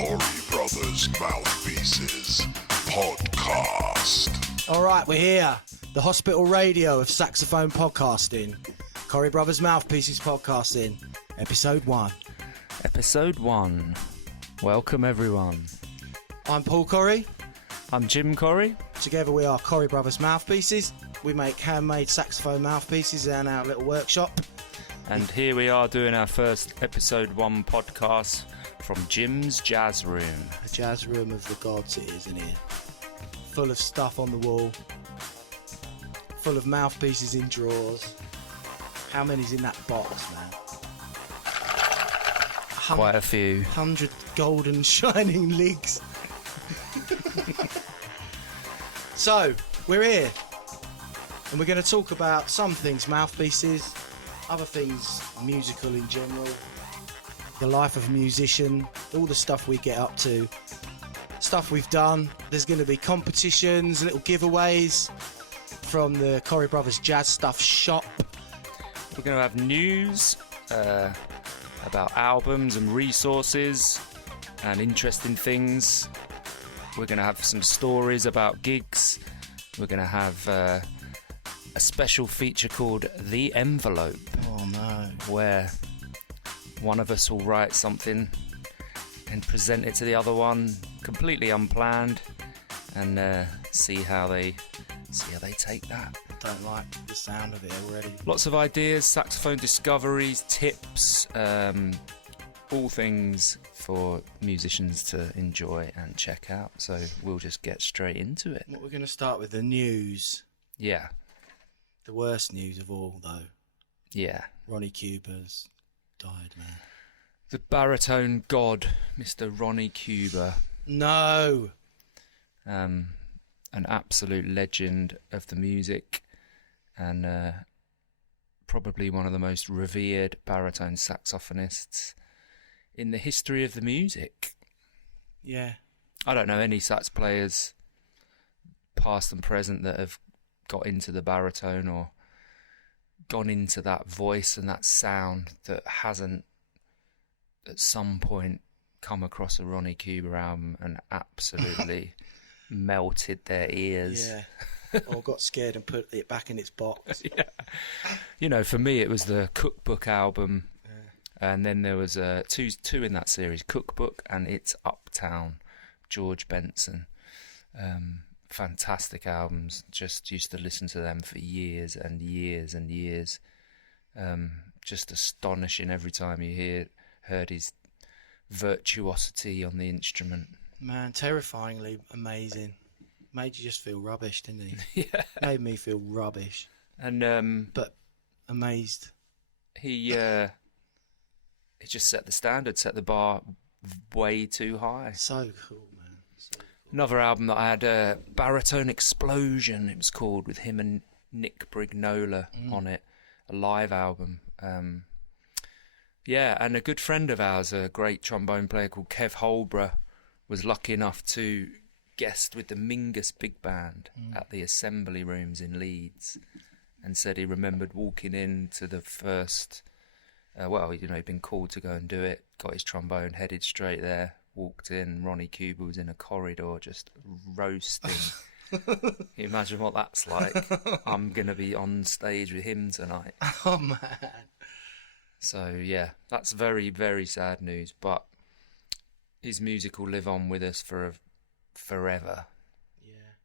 Corey Brothers Mouthpieces Podcast. All right, we're here. The hospital radio of saxophone podcasting. Corey Brothers Mouthpieces Podcasting. Episode 1. Episode 1. Welcome, everyone. I'm Paul Corey. I'm Jim Corey. Together we are Corey Brothers Mouthpieces. We make handmade saxophone mouthpieces in our little workshop. And here we are doing our first Episode 1 podcast from Jim's Jazz Room. A jazz room of the gods it is in here. Full of stuff on the wall. Full of mouthpieces in drawers. How many's in that box, man? Quite a few. 100 golden shining legs. So, we're here. And we're going to talk about some things mouthpieces, other things musical in general, the life of a musician, all the stuff we get up to, stuff we've done. There's going to be competitions, little giveaways from the Corey Brothers Jazz Stuff shop. We're going to have news about albums and resources and interesting things. We're going to have some stories about gigs. We're going to have a special feature called The Envelope. Oh no. Where one of us will write something and present it to the other one completely unplanned and see how they take that. I don't like the sound of it already. Lots of ideas, saxophone discoveries, tips, all things for musicians to enjoy and check out. So we'll just get straight into it. We're going to start with the news. Yeah. The worst news of all, though. Yeah. Ronnie Cuba's died, man. The baritone god, Mr. Ronnie Cuba. No! An absolute legend of the music and probably one of the most revered baritone saxophonists in the history of the music. Yeah. I don't know any sax players, past and present, that have got into the baritone or gone into that voice and that sound that hasn't at some point come across a Ronnie Cuba album and absolutely melted their ears. Yeah. Or got scared and put it back in its box. Yeah. You know, for me it was the Cookbook album. And then there was two in that series, Cookbook and It's Uptown, George Benson. Fantastic albums. Just used to listen to them for years and years and years. Just astonishing every time you heard his virtuosity on the instrument. Man, terrifyingly amazing. Made you just feel rubbish, didn't he? Yeah. Made me feel rubbish. And but amazed. He just set the standard, set the bar way too high. So cool, man. So cool. Another album that I had, Baritone Explosion, it was called, with him and Nick Brignola on it. A live album. Yeah, and a good friend of ours, a great trombone player called Kev Holbrook, was lucky enough to guest with the Mingus Big Band at the Assembly Rooms in Leeds, and said he remembered walking into the first... he'd been called to go and do it, got his trombone, headed straight there, walked in, Ronnie Cuba was in a corridor just roasting. Can you imagine what that's like? I'm going to be on stage with him tonight. Oh, man. So, yeah, that's very, very sad news, but his music will live on with us for forever. Yeah.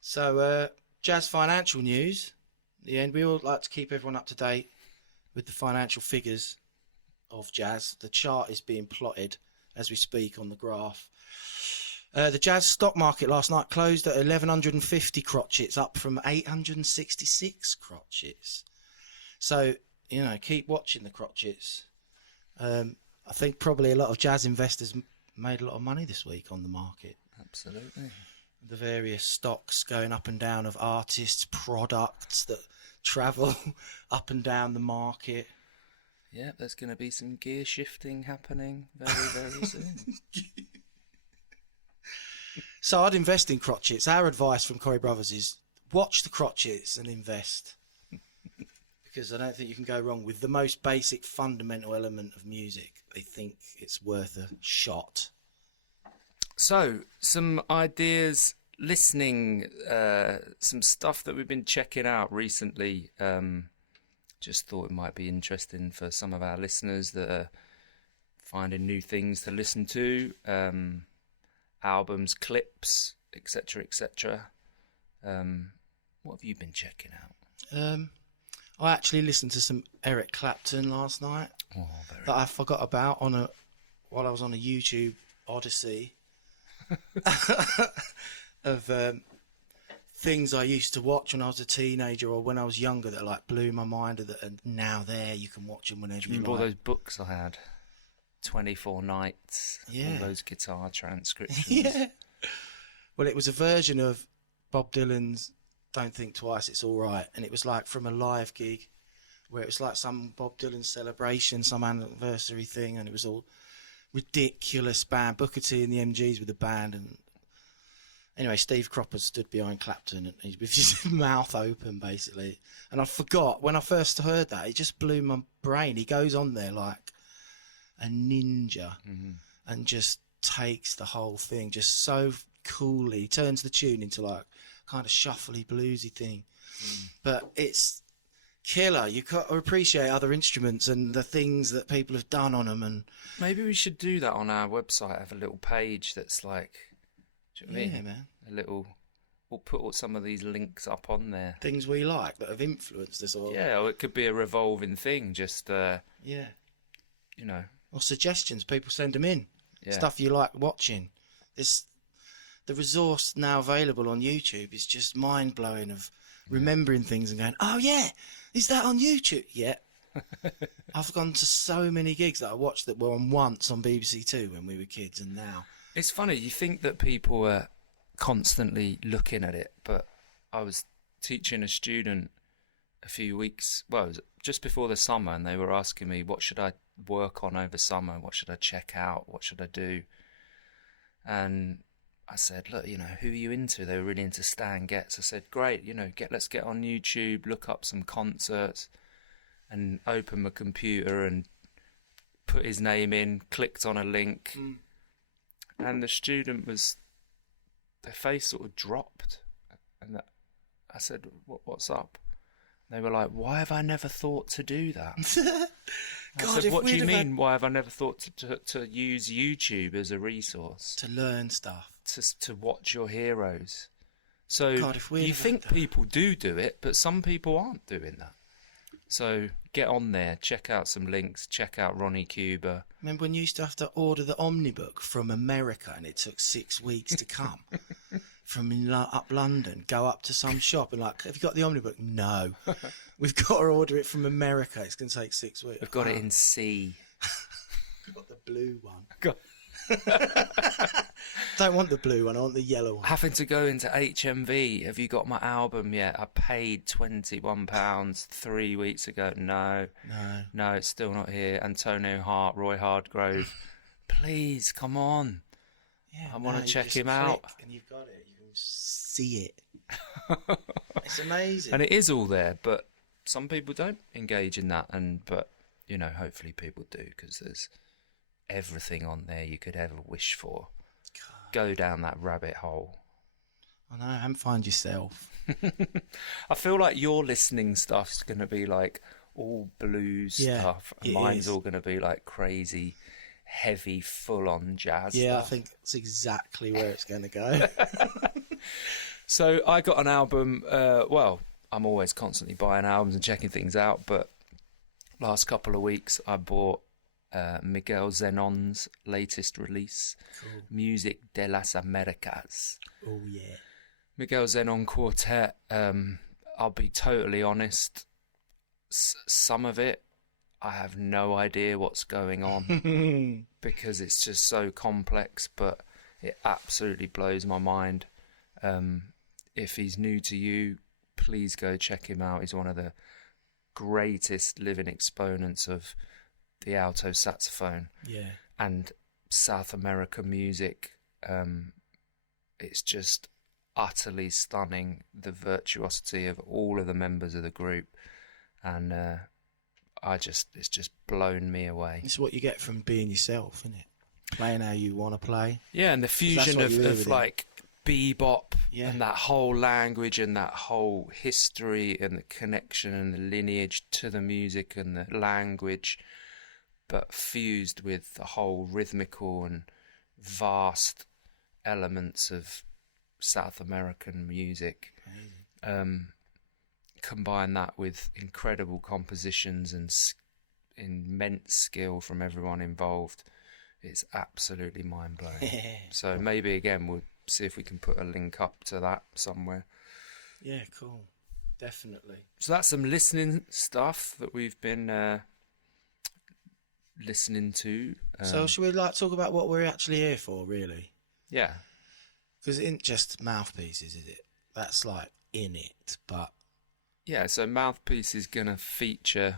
So, jazz financial news. At the end, we all like to keep everyone up to date with the financial figures of jazz. The chart is being plotted as we speak on the graph. The jazz stock market last night closed at 1,150 crotchets, up from 866 crotchets. So, keep watching the crotchets. I think probably a lot of jazz investors made a lot of money this week on the market. Absolutely. The various stocks going up and down of artists, products that travel up and down the market. Yeah, there's going to be some gear shifting happening very, very soon. So I'd invest in crotchets. Our advice from Corey Brothers is watch the crotchets and invest. because I don't think you can go wrong with the most basic fundamental element of music. I think it's worth a shot. So, some ideas, listening, some stuff that we've been checking out recently. Just thought it might be interesting for some of our listeners that are finding new things to listen to, albums, clips, etc., etc. What have you been checking out? I actually listened to some Eric Clapton last night that I forgot about while I was on a YouTube odyssey of things I used to watch when I was a teenager or when I was younger that like blew my mind, and now you can watch them whenever you Remember all like. those books I had? 24 Nights, Yeah. all those guitar transcriptions. Yeah. Well, it was a version of Bob Dylan's Don't Think Twice, It's All Right. And it was like from a live gig where it was like some Bob Dylan celebration, some anniversary thing. And it was all ridiculous band. Booker T and the MGs with the band. And anyway, Steve Cropper stood behind Clapton and with his mouth open, basically. And I forgot, when I first heard that, it just blew my brain. He goes on there like a ninja and just takes the whole thing just so coolly, turns the tune into like kind of shuffly bluesy thing. But it's killer. You got to appreciate other instruments and the things that people have done on them. And Maybe we should do that on our website, have a little page that's like, do you know what I mean? man, A little, we'll put some of these links up on there. things we like that have influenced us all. Yeah, or it could be a revolving thing, just, Yeah. you know. Or suggestions, people send them in. Yeah. Stuff you like watching. The resource now available on YouTube is just mind blowing of remembering things and going, oh yeah, is that on YouTube? Yeah. I've gone to so many gigs that I watched that were on once on BBC Two when we were kids, and now. It's funny, you think that people are constantly looking at it, but I was teaching a student a few weeks, well, it was just before the summer, and they were asking me, what should I work on over summer? What should I check out? What should I do? And I said, look, who are you into? They were really into Stan Getz. I said, great, let's get on YouTube, look up some concerts, and open my computer and put his name in, clicked on a link, and the student their face sort of dropped. And I said, what's up? They were like, why have I never thought to do that? God, I said, what do you mean, why have I never thought to use YouTube as a resource? To learn stuff. To watch your heroes. So God, if we'd you have think had that. people do it, but some people aren't doing that. So get on there, check out some links, check out Ronnie Cuba. Remember when you used to have to order the Omnibook from America and it took 6 weeks to come? From up London, go up to some shop and like, have you got the Omnibook? No. We've got to order it from America. It's going to take 6 weeks. We've got it in C. I've got the blue one. Got- Don't want the blue one, I want the yellow one. Having to go into HMV. Have you got my album yet? I paid £21 3 weeks ago. No, it's still not here. Antonio Hart, Roy Hardgrove. Please, come on. Yeah, I wanna you check just him out. click And you've got it. You can see it. It's amazing. And it is all there, but some people don't engage in that. But hopefully people do, because there's everything on there you could ever wish for. God, Go down that rabbit hole. I know, and find yourself. I feel like your listening stuff's going to be like all blues Yeah, stuff. And it mine's is. all going to be like crazy, heavy, full-on jazz Yeah, stuff. I think that's exactly where it's going to go. So I got an album. I'm always constantly buying albums and checking things out, but last couple of weeks I bought Miguel Zenon's latest release, Cool. Music de las Americas. Oh, yeah. Miguel Zenon Quartet. I'll be totally honest, some of it I have no idea what's going on because it's just so complex, but it absolutely blows my mind. If he's new to you, please go check him out. He's one of the greatest living exponents of the alto saxophone Yeah. and South American music. It's just utterly stunning, the virtuosity of all of the members of the group. and it's just blown me away. It's what you get from being yourself, isn't it? Playing how you want to play. Yeah, and the fusion what you hear with of him. like bebop Yeah. and that whole language and that whole history and the connection and the lineage to the music and the language, but fused with the whole rhythmical and vast elements of South American music. Combine that with incredible compositions and immense skill from everyone involved. It's absolutely mind-blowing. So maybe again we'll see if we can put a link up to that somewhere. Yeah, cool. Definitely. So that's some listening stuff that we've been listening to. So should we talk about what we're actually here for, really? Yeah. Because it isn't just mouthpieces, is it? That's like in it, but Yeah, so Mouthpiece is going to feature...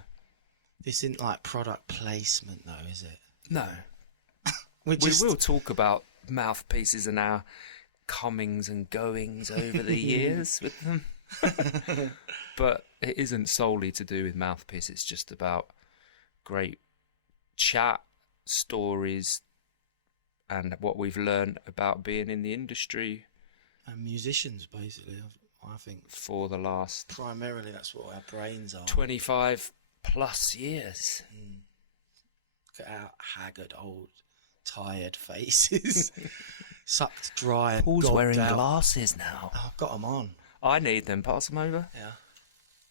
this isn't like product placement, though, is it? No. We will talk about Mouthpieces and our comings and goings over the years with them. But it isn't solely to do with Mouthpiece. It's just about great chat, stories, and what we've learned about being in the industry. And musicians, basically, I think. For the last Primarily, that's what our brains are. 25 plus years. Look at our haggard, old, tired faces. Sucked dry and Paul's gobbed wearing out. glasses now. Oh, I've got them on. I need them. Pass them over. Yeah.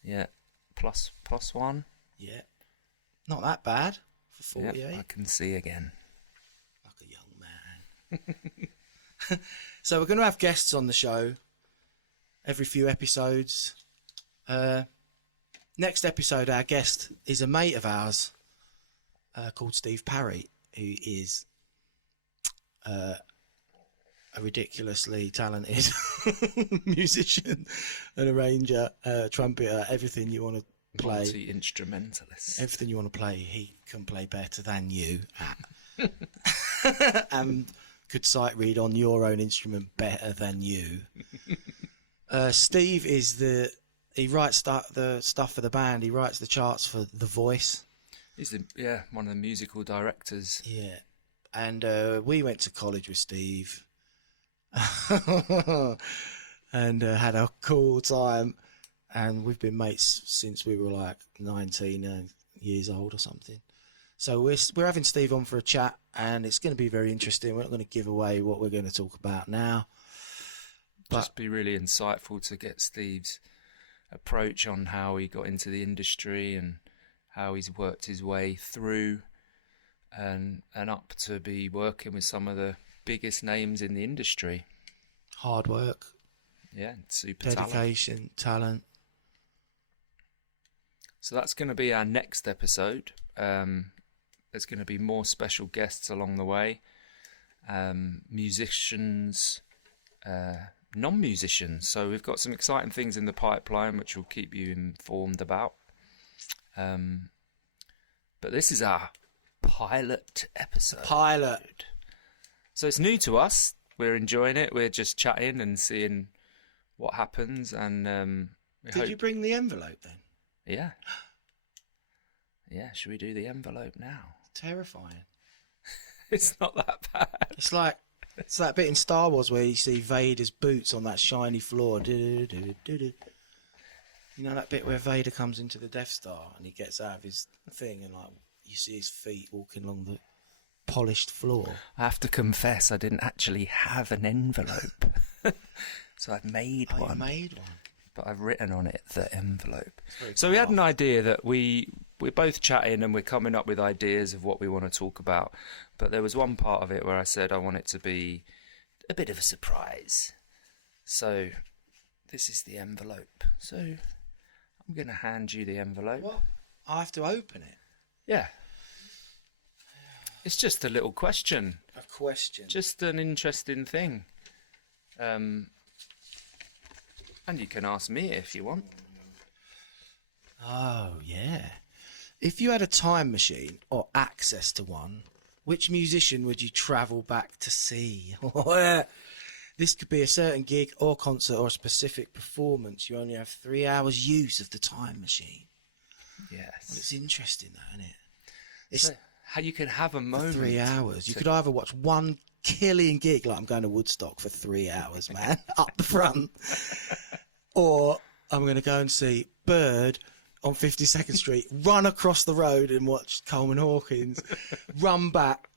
Yeah. Plus one. Yeah. Not that bad for Yeah, 48. I can see again. Like a young man. So we're going to have guests on the show every few episodes. Next episode, our guest is a mate of ours called Steve Parry, who is a ridiculously talented musician, an arranger, trumpeter, everything you want to play. Multi-instrumentalist. Everything you want to play, he can play better than you at. And could sight read on your own instrument better than you. Steve is he writes the stuff for the band. He writes the charts for The Voice. He's one of the musical directors. Yeah. And we went to college with Steve. And had a cool time. And we've been mates since we were like 19 years old or something. So we're having Steve on for a chat, and it's going to be very interesting. We're not going to give away what we're going to talk about now. Just be really insightful to get Steve's approach on how he got into the industry and how he's worked his way through and up to be working with some of the biggest names in the industry. Hard work, Yeah, super dedication, talent. So that's going to be our next episode. There's going to be more special guests along the way. Musicians, non-musicians. So we've got some exciting things in the pipeline which we'll keep you informed about. But this is our pilot episode. Pilot. So it's new to us. We're enjoying it. We're just chatting and seeing what happens. And Did you bring the envelope then? Yeah. Yeah, should we do the envelope now? Terrifying. It's not that bad. It's like that bit in Star Wars where you see Vader's boots on that shiny floor. You know that bit where Vader comes into the Death Star and he gets out of his thing and like you see his feet walking along the polished floor. I have to confess, I didn't actually have an envelope. So I've made You one. made one. But I've written on it the envelope. Very So we had clever. an idea that we're both chatting and we're coming up with ideas of what we want to talk about. But there was one part of it where I said I want it to be a bit of a surprise. So this is the envelope. So I'm going to hand you the envelope. What? I have to open it. Yeah. It's just a little question. A question. Just an interesting thing. And you can ask me if you want. Oh, yeah. If you had a time machine or access to one, which musician would you travel back to see? This could be a certain gig or concert or a specific performance. You only have 3 hours use of the time machine. Well, Yes. it's interesting, though, isn't it? It's So, how you can have a for moment. 3 hours. You to- could either watch one killing gig, like I'm going to Woodstock for 3 hours, man, up the front, or I'm going to go and see Bird on 52nd Street, run across the road and watch Coleman Hawkins, run back.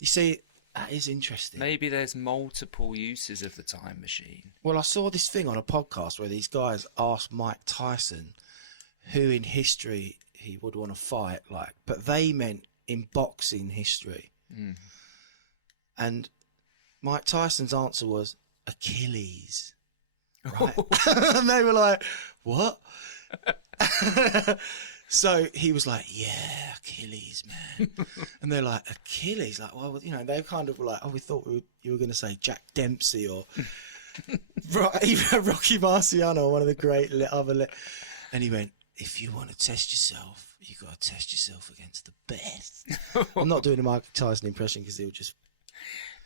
You see, that is interesting. Maybe there's multiple uses of the time machine. Well, I saw this thing on a podcast where these guys asked Mike Tyson who in history he would want to fight, like, but they meant in boxing history. And Mike Tyson's answer was Achilles. Right? And they were like, what? So he was like, yeah, Achilles, man. And they're like, Achilles? Like, well, you know, they kind of were like, oh, we thought you were going to say Jack Dempsey or even Rocky Marciano or one of the great other. And he went, if you want to test yourself, you got to test yourself against the best. I'm not doing a Mike Tyson impression because he'll just.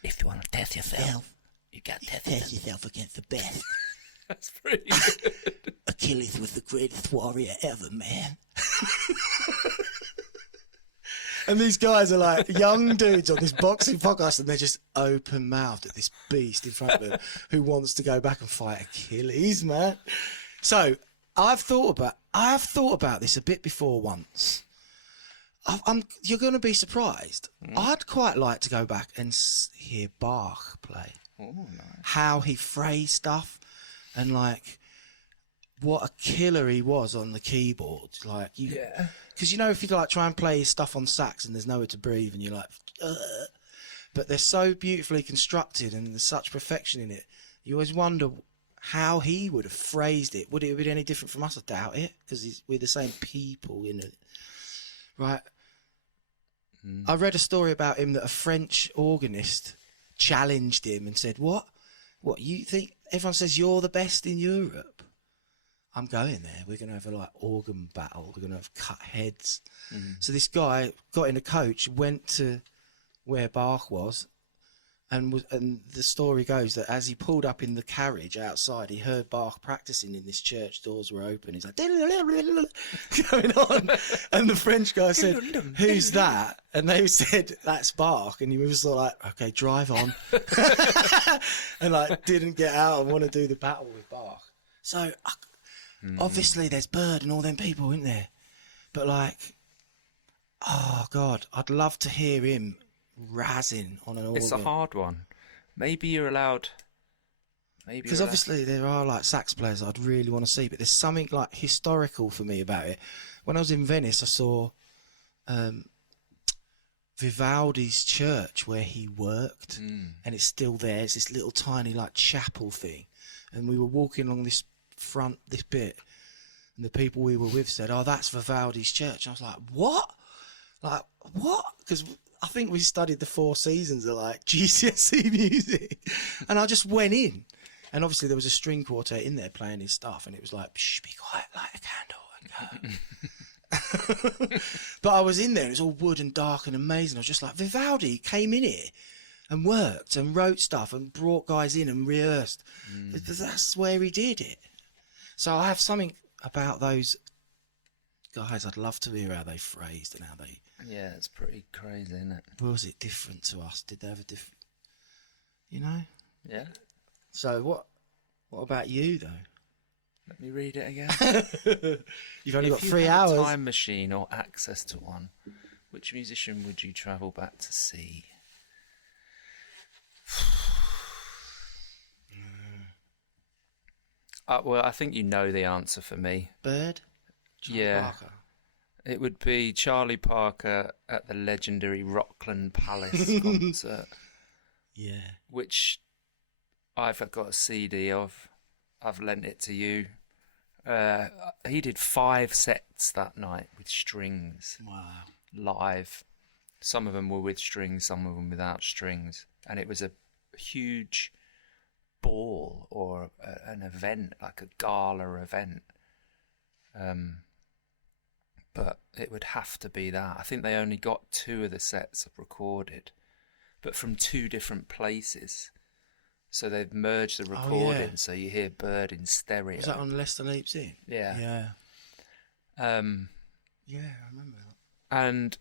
If you want to test yourself, you got to test yourself against the best. That's pretty good. Achilles was the greatest warrior ever, man. And these guys are like young dudes on this boxing podcast, and they're just open mouthed at this beast in front of them who wants to go back and fight Achilles, man. So I've thought about this a bit before once. You're going to be surprised. I'd quite like to go back and hear Bach play. Oh, nice. How he phrased stuff, and like what a killer he was on the keyboard. Like Yeah. because you know, if you like try and play his stuff on sax and there's nowhere to breathe, and you're like, ugh. But they're so beautifully constructed and there's such perfection in it. You always wonder how he would have phrased it. Would it have been any different from us? I doubt it, because we're the same people, you know. Right. I read a story about him that a French organist challenged him and said, What you think? Everyone says you're the best in Europe. I'm going there. We're going to have a like organ battle. We're going to have cut heads. So this guy got in a coach, went to where Bach was, and the story goes that as he pulled up in the carriage outside, he heard Bach practicing in this church. Doors were open. He's like going on, and the French guy said, "Who's that?" And they said, "That's Bach." And he was sort of like, "Okay, drive on," and like didn't get out and want to do the battle with Bach. So obviously there's Bird and all them people, isn't there? But like, oh God, I'd love to hear him razzing on an organ. It's a hard one. Maybe you're allowed. Maybe Because obviously there are like sax players I'd really want to see, but there's something like historical for me about it. When I was in Venice, I saw Vivaldi's church where he worked, and it's still there. It's this little tiny like chapel thing, and we were walking along this bit, and the people we were with said, "Oh, that's Vivaldi's church." And I was like, "What? Like what?" Because I think we studied the 4 seasons of like GCSE music, and I just went in, and obviously there was a string quartet in there playing his stuff, and it was like, "Shh, be quiet, light a candle, and go." But I was in there, and it was all wood and dark and amazing. I was just like, Vivaldi came in here and worked and wrote stuff and brought guys in and rehearsed. That's where he did it. So I have something about those guys. I'd love to hear how they phrased and how they. Yeah, it's pretty crazy, isn't it? Was it different to us? Did they have a different? You know. Yeah. So what about you though? Let me read it again. You've only got If you 3 had hours. a time machine or access to one, which musician would you travel back to see? Well, I think you know the answer for me. Bird. Charlie Yeah. Parker. It would be Charlie Parker at the legendary Rockland Palace concert, Yeah. which I've got a CD of. I've lent it to you. He did 5 sets that night with strings Wow. live. Some of them were with strings, some of them without strings, and it was a huge ball or an event, like a gala event. But it would have to be that. I think they only got 2 of the sets recorded, but from 2 different places. So they've merged the recording, so you hear Bird in stereo. Was that on Lester Leaps In? Yeah. Yeah. Yeah, I remember that. And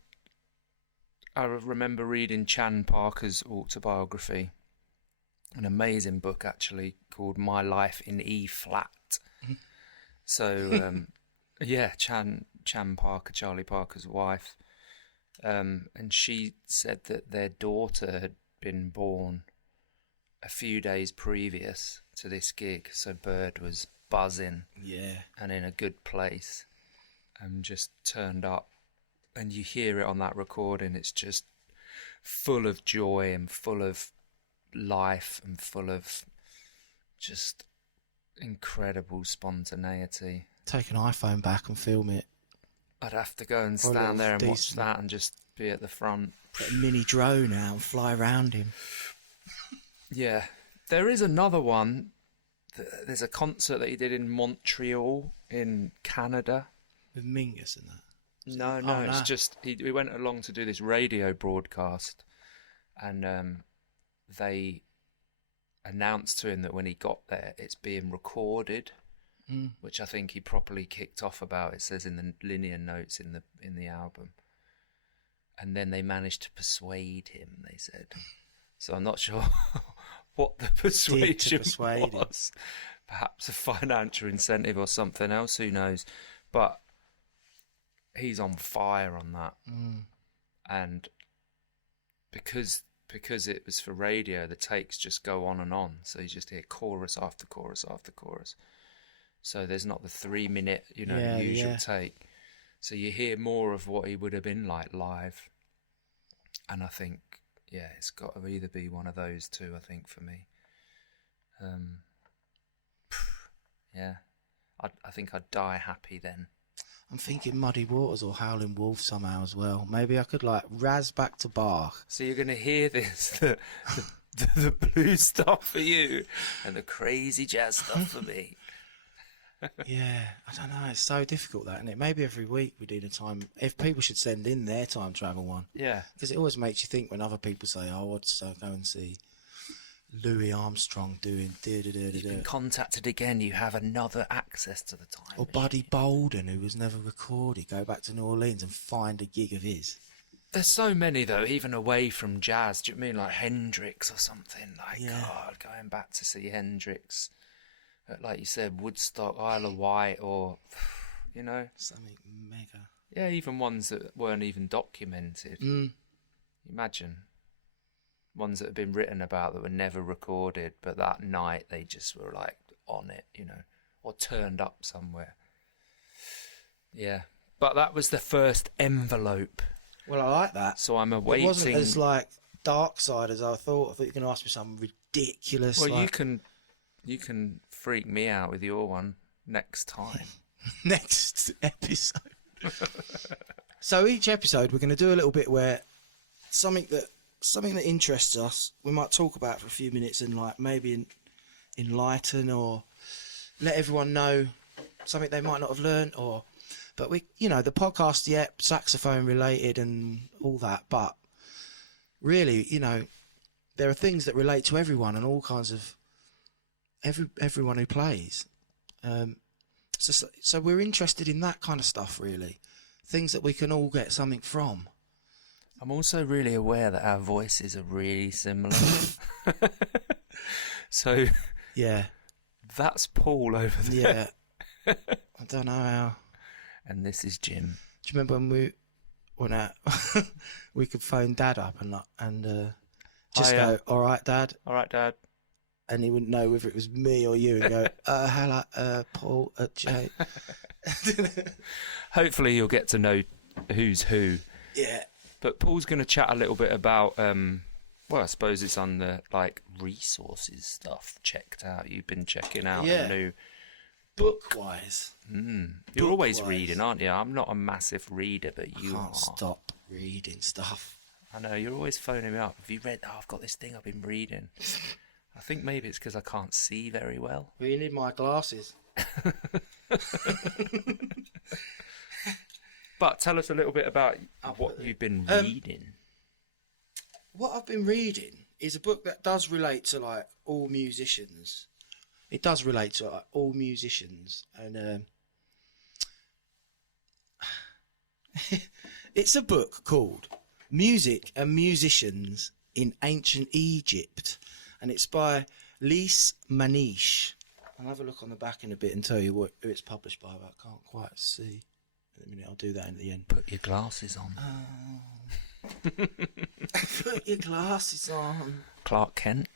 I remember reading Chan Parker's autobiography, an amazing book actually called My Life in E Flat. So, yeah, Chan Parker, Charlie Parker's wife, and she said that their daughter had been born a few days previous to this gig, so Bird was buzzing Yeah. and in a good place, and just turned up. And you hear it on that recording, it's just full of joy and full of life and full of just incredible spontaneity. Take an iPhone back and film it. I'd have to go and Or a little stand there and watch decent- that and just be at the front. Get a mini drone out and fly around him. Yeah. There is another one. There's a concert that he did in Montreal in Canada. With Mingus and that. No, Oh, it's no. just we went along to do this radio broadcast, and they announced to him that when he got there, it's being recorded, which I think he properly kicked off about. It says in the linear notes in the album, and then they managed to persuade him. They said, so I'm not sure what the persuasion persuade him. was. Perhaps a financial incentive or something else. Who knows? But he's on fire on that, and because it was for radio, the takes just go on and on, so you just hear chorus after chorus after chorus, so there's not the 3-minute usual take, so you hear more of what he would have been like live. And I think it's got to either be one of those two, I think, for me. I think I'd die happy then. I'm thinking Muddy Waters or Howlin' Wolf somehow as well. Maybe I could razz back to Bach. So you're going to hear this, the blues stuff for you and the crazy jazz stuff for me. Yeah, I don't know. It's so difficult, that, isn't it? Maybe every week we do the time. If people should send in their time travel one. Yeah. Because it always makes you think when other people say, oh, I'd go and see Louis Armstrong doing You've been contacted again. You have another access to the time. or Buddy Bolden, who was never recorded. Go back to New Orleans and find a gig of his. There's so many, though, even away from jazz. Do you mean like Hendrix or something? Like, Yeah. God, going back to see Hendrix at, like you said, Woodstock, Isle of Wight, or, Something mega. yeah, even ones that weren't even documented. Imagine. Ones that have been written about that were never recorded, but that night they just were like on it, or turned up somewhere. Yeah. But that was the first envelope. Well, I like that. So I'm awaiting. It wasn't as dark side as I thought. I thought you were going to ask me something ridiculous. Well, you can freak me out with your one next time. Next episode. So each episode we're going to do a little bit where something that interests us, we might talk about for a few minutes and maybe enlighten or let everyone know something they might not have learned, but we, the podcast, saxophone related and all that, but really, there are things that relate to everyone and all kinds of everyone who plays. So we're interested in that kind of stuff, really, things that we can all get something from. I'm also really aware that our voices are really similar. So Yeah. that's Paul over there. Yeah. I don't know how. And this is Jim. Do you remember when we went out? We could phone Dad up and just Hiya. go, "All right, Dad," All right, Dad. and he wouldn't know whether it was me or you, and go, "Hello, Paul, Jay." Hopefully you'll get to know who's who. Yeah. But Paul's going to chat a little bit about, I suppose it's on the resources stuff checked out. You've been checking out Yeah. a new. Book-wise, You're always Book-wise. reading, aren't you? I'm not a massive reader, but you can't are. stop reading stuff. I know, you're always phoning me up. Have you read? Oh, I've got this thing I've been reading. I think maybe it's because I can't see very well. Well, you need my glasses. But tell us a little bit about what put it- you've been reading. What I've been reading is a book that does relate to all musicians. It does relate to all musicians, and It's a book called Music and Musicians in Ancient Egypt, and it's by Lise Manish. I'll have a look on the back in a bit and tell you who it's published by, but I can't quite see. In a minute, I'll do that in the end. Put your glasses on. Put your glasses on. Clark Kent.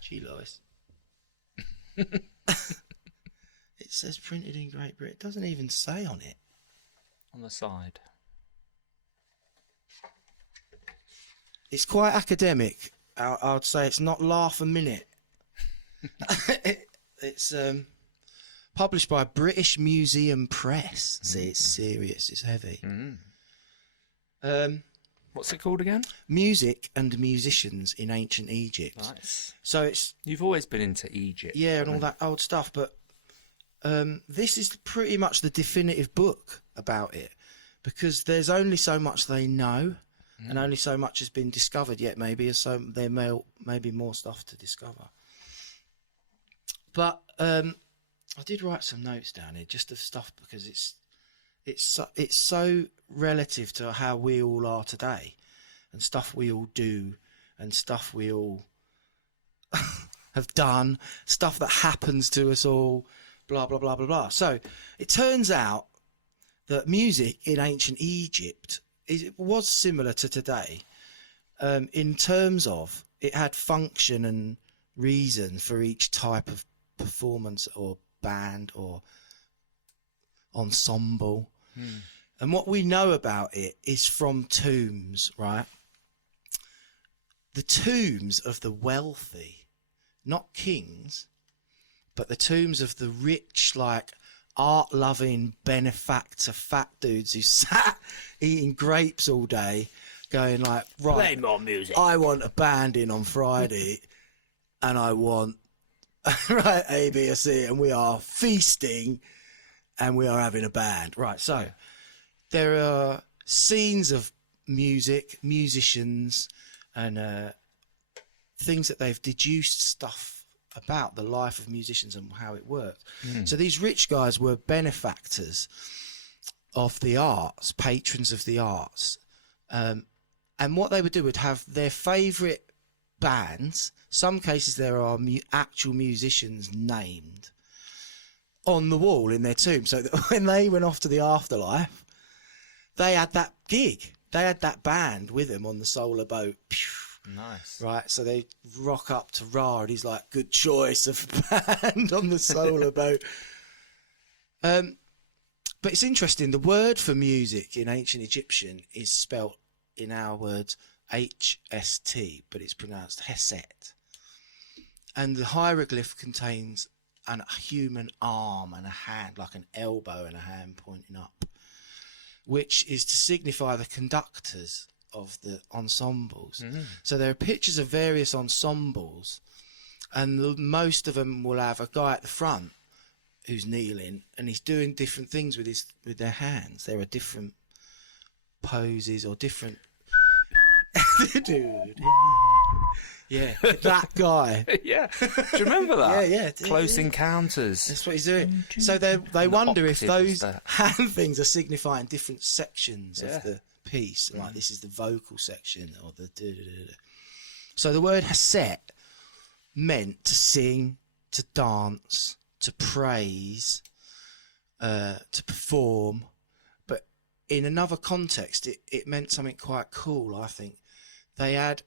Gee, Lois. It says printed in Great Britain. It doesn't even say on it. On the side. It's quite academic. I'd say it's not laugh a minute. It's published by British Museum Press. See, it's serious. It's heavy. What's it called again? Music and Musicians in Ancient Egypt. Nice. So it's You've always been into Egypt. yeah, and all that old stuff. But this is pretty much the definitive book about it, because there's only so much they know, and only so much has been discovered yet. Maybe so there may be more stuff to discover. But I did write some notes down here just of stuff, because it's so relative to how we all are today, and stuff we all do, and stuff we all have done, stuff that happens to us all, blah blah blah blah blah. So it turns out that music in ancient Egypt was similar to today, in terms of it had function and reason for each type of performance or band or ensemble. And what we know about it is from tombs, right? The tombs of the wealthy, not kings, but the tombs of the rich, like art-loving benefactor fat dudes who sat eating grapes all day, going like, right, Play more music. I want a band in on Friday, and I want right A, B, or C, and we are feasting, and we are having a band. Right, so there are scenes of music, musicians, and things that they've deduced stuff about the life of musicians and how it worked. So these rich guys were benefactors of the arts, patrons of the arts. And what they would do would have their favourite bands. Some cases there are actual musicians named on the wall in their tomb, so that when they went off to the afterlife, they had that gig. They had that band with them on the solar boat. Nice. Right, so they rock up to Ra, and he's like, good choice of band on the solar boat. But it's interesting, the word for music in ancient Egyptian is spelt in our words HST, but it's pronounced Heset. And the hieroglyph contains a human arm and a hand, like an elbow and a hand pointing up, which is to signify the conductors of the ensembles. So there are pictures of various ensembles, and most of them will have a guy at the front who's kneeling, and he's doing different things with their hands. There are different poses or different dude. Yeah, that guy. Yeah. Do you remember that? Yeah. Close Encounters. That's what he's doing. So they wonder if octave those was that. hand things are signifying different sections of the piece. Like this is the vocal section, or the da-da-da-da. So the word haset meant to sing, to dance, to praise, to perform. But in another context, it meant something quite cool, I think. They had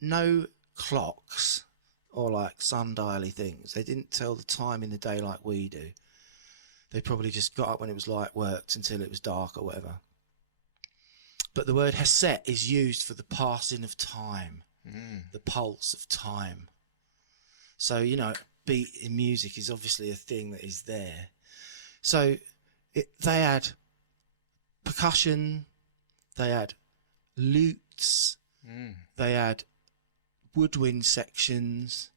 no clocks or like sundial-y things. They didn't tell the time in the day like we do. They probably just got up when it was light, worked until it was dark or whatever. But the word haset is used for the passing of time, the pulse of time. So, you know, beat in music is obviously a thing that is there. So they had percussion, they had lutes, they had woodwind sections,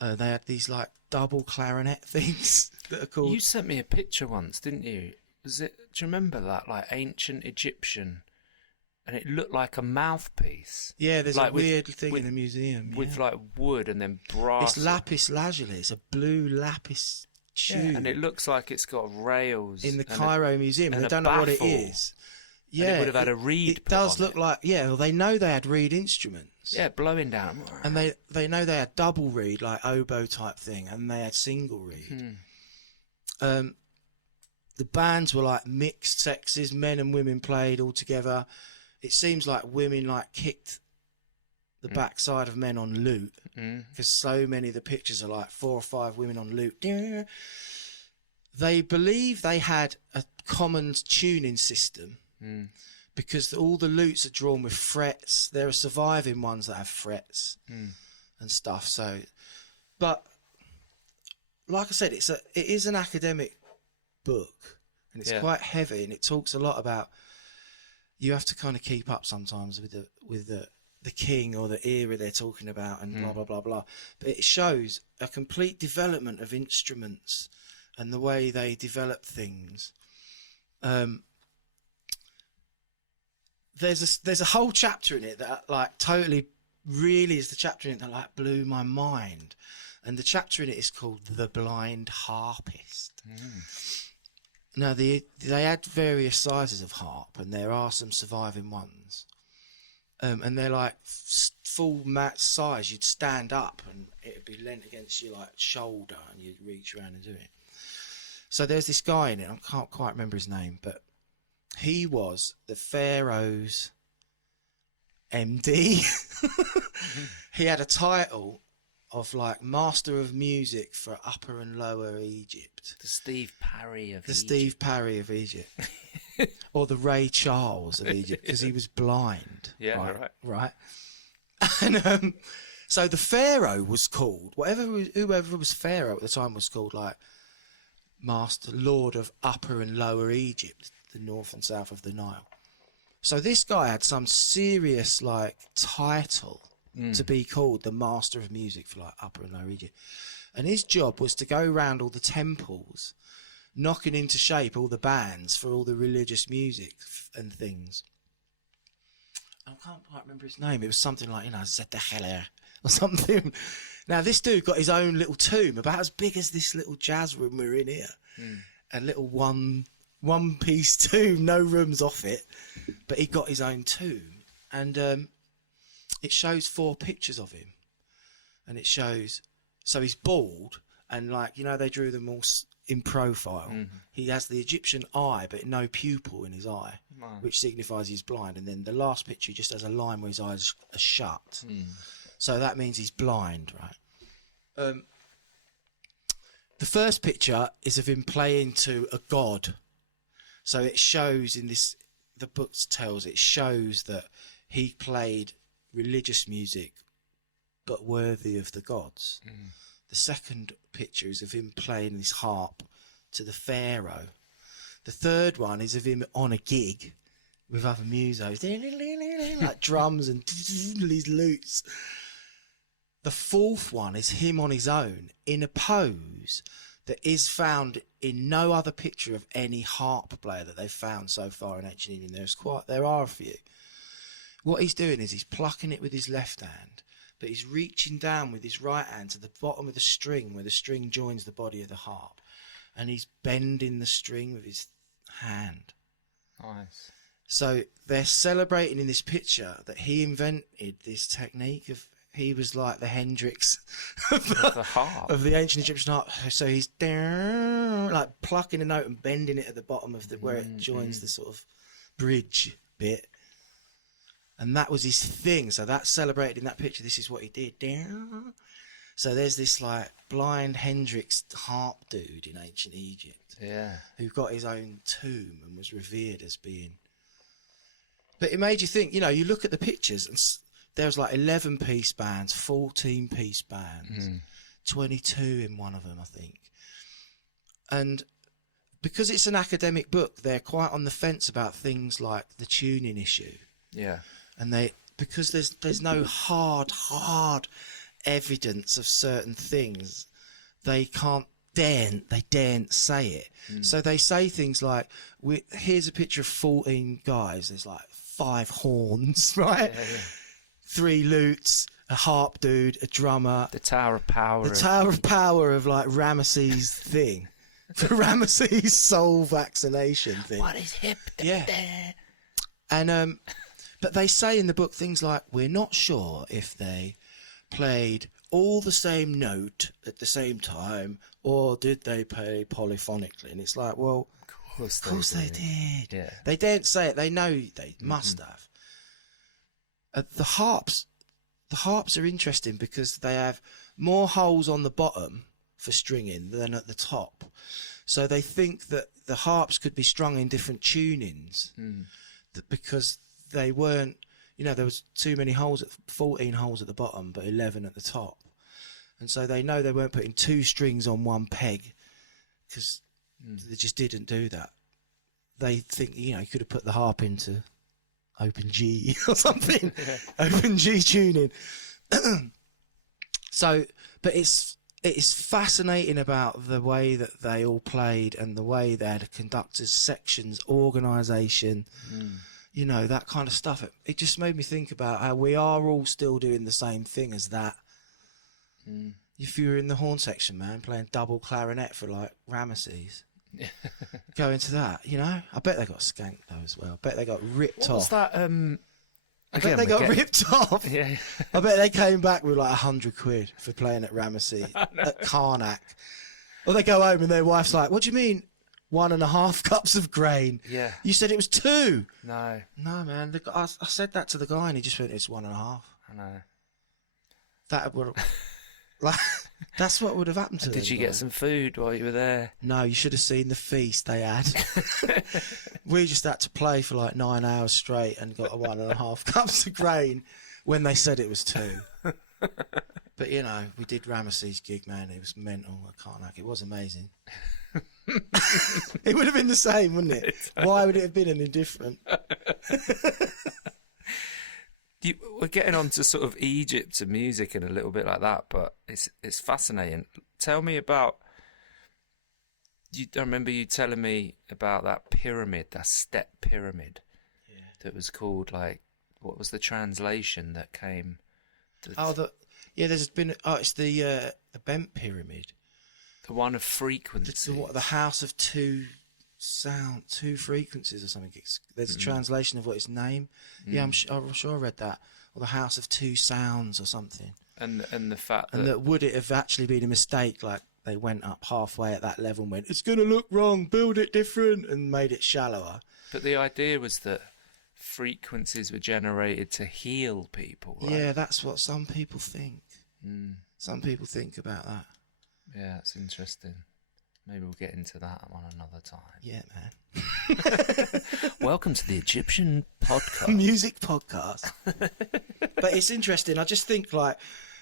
they had these like double clarinet things that are called... You sent me a picture once, didn't you? Do you remember that? Like ancient Egyptian, and it looked like a mouthpiece. Yeah, there's like a weird thing in the museum. With yeah. like wood and then brass. It's lapis lazuli. It's a blue lapis tune and it looks like it's got rails in the and Cairo Museum. and They a don't know what it baffle. is. And Yeah, it would have had a reed It put does on look it. like, yeah. Well, they know they had reed instruments. Yeah, blowing down. And they know they had double reed, like oboe type thing, and they had single reed. The bands were like mixed sexes, men and women played all together. It seems like women like kicked the backside of men on lute, because so many of the pictures are like 4 or 5 women on lute. They believe they had a common tuning system. Because all the lutes are drawn with frets. There are surviving ones that have frets and stuff. So, but like I said, it is an academic book, and it's quite heavy, and it talks a lot about, you have to kind of keep up sometimes with the king or the era they're talking about, and blah blah blah blah. But it shows a complete development of instruments and the way they develop things. There's a whole chapter in it that like totally really is the chapter in it that like blew my mind, and the chapter in it is called The Blind Harpist. Now they had various sizes of harp, and there are some surviving ones, and they're like full mat size. You'd stand up and it'd be leant against your like shoulder, and you'd reach around and do it. So there's this guy in it, I can't quite remember his name, but he was the Pharaoh's MD. He had a title of like Master of Music for Upper and Lower Egypt. The Steve Parry of The Egypt. Steve Parry of Egypt. Or the Ray Charles of Egypt, because he was blind. Yeah, right. And so the Pharaoh was called, whoever was Pharaoh at the time was called like Master Lord of Upper and Lower Egypt, the north and south of the Nile. So this guy had some serious like title to be called the Master of Music for like Upper and Lower Egypt, and his job was to go around all the temples, knocking into shape all the bands for all the religious music and things. I can't quite remember his name. It was something like, Zetahele or something. Now this dude got his own little tomb about as big as this little jazz room we're in here, a little one piece tomb, no rooms off it, but he got his own tomb, and it shows 4 pictures of him, and it shows, so he's bald, and like, they drew them all in profile. He has the Egyptian eye, but no pupil in his eye, which signifies he's blind, and then the last picture just has a line where his eyes are shut, so that means he's blind, right? The first picture is of him playing to a god. So it shows the book tells, it shows that he played religious music, but worthy of the gods. The second picture is of him playing this harp to the pharaoh. The third one is of him on a gig with other musos, like drums and these lutes. The fourth one is him on his own in a pose that is found in no other picture of any harp player that they've found so far in ancient Indian. There are a few. What he's doing is he's plucking it with his left hand, but he's reaching down with his right hand to the bottom of the string where the string joins the body of the harp, and he's bending the string with his hand. Nice. So they're celebrating in this picture that he invented this technique of, he was like the Hendrix of The harp. of the ancient Egyptian harp. So he's like plucking a note and bending it at the bottom of where it joins the sort of bridge bit. And that was his thing. So that's celebrated in that picture. This is what he did. So there's this like blind Hendrix harp dude in ancient Egypt. Yeah. Who got his own tomb and was revered as being. But it made you think, you look at the pictures and there's like 11-piece bands, 14-piece bands, 22 in one of them, I think. And because it's an academic book, they're quite on the fence about things like the tuning issue. Yeah. And because there's no hard evidence of certain things, they daren't say it. So they say things like, here's a picture of 14 guys, there's like 5 horns, right? Yeah. 3 lutes, a harp dude, a drummer, The Tower of Power. the Tower of Power of like Ramesses thing, the Ramesses soul vaccination thing. What is hip? Yeah. And but they say in the book things like, we're not sure if they played all the same note at the same time or did they play polyphonically. And it's like, well, Of course they did. Yeah. They don't say it. They know they must have. The harps are interesting because they have more holes on the bottom for stringing than at the top. So they think that the harps could be strung in different tunings because they weren't, there was too many holes, 14 holes at the bottom, but 11 at the top. And so they know they weren't putting two strings on one peg because they just didn't do that. They think, you could have put the harp into open G or something, open G tuning. So, but it's fascinating about the way that they all played and the way they had conductors, sections, organisation, that kind of stuff. It just made me think about how we are all still doing the same thing as that. If you were in the horn section, man, playing double clarinet for like Ramesses, go into that, I bet they got skanked though as well. I bet they got ripped What was off. that? I bet they got ripped off. Yeah. I bet they came back with like 100 quid for playing at Ramesses, at Karnak. Or they go home and their wife's like, what do you mean 1.5 cups of grain? Yeah. You said it was 2. No, No, man. I said that to the guy and he just went, it's 1.5. I know. That would like, that's what would have happened to them. Did you get some food while you were there? No, you should have seen the feast they had. We just had to play for like 9 hours straight and got 1.5 cups of grain when they said it was 2. But we did Ramesses' gig, man. It was mental. I can't like it. Was amazing. It would have been the same, wouldn't it? Why would it have been any different? We're getting on to sort of Egypt and music and a little bit like that, but it's fascinating. Tell me about. I remember you telling me about that pyramid, that step pyramid, that was called what was the translation that came? There's been. It's the Bent pyramid. The one of frequency. The house of two frequencies or something. There's a translation of what its name. Yeah, I'm sure I read that. Or the house of two sounds or something. And the fact that would it have actually been a mistake? Like they went up halfway at that level and went, it's going to look wrong, build it different, and made it shallower. But the idea was that frequencies were generated to heal people, right? Yeah, that's what some people think. Some people think about that. Yeah, it's interesting. Maybe we'll get into that on another time. Yeah, man. Welcome to the Egyptian podcast. Music podcast. But it's interesting. I just think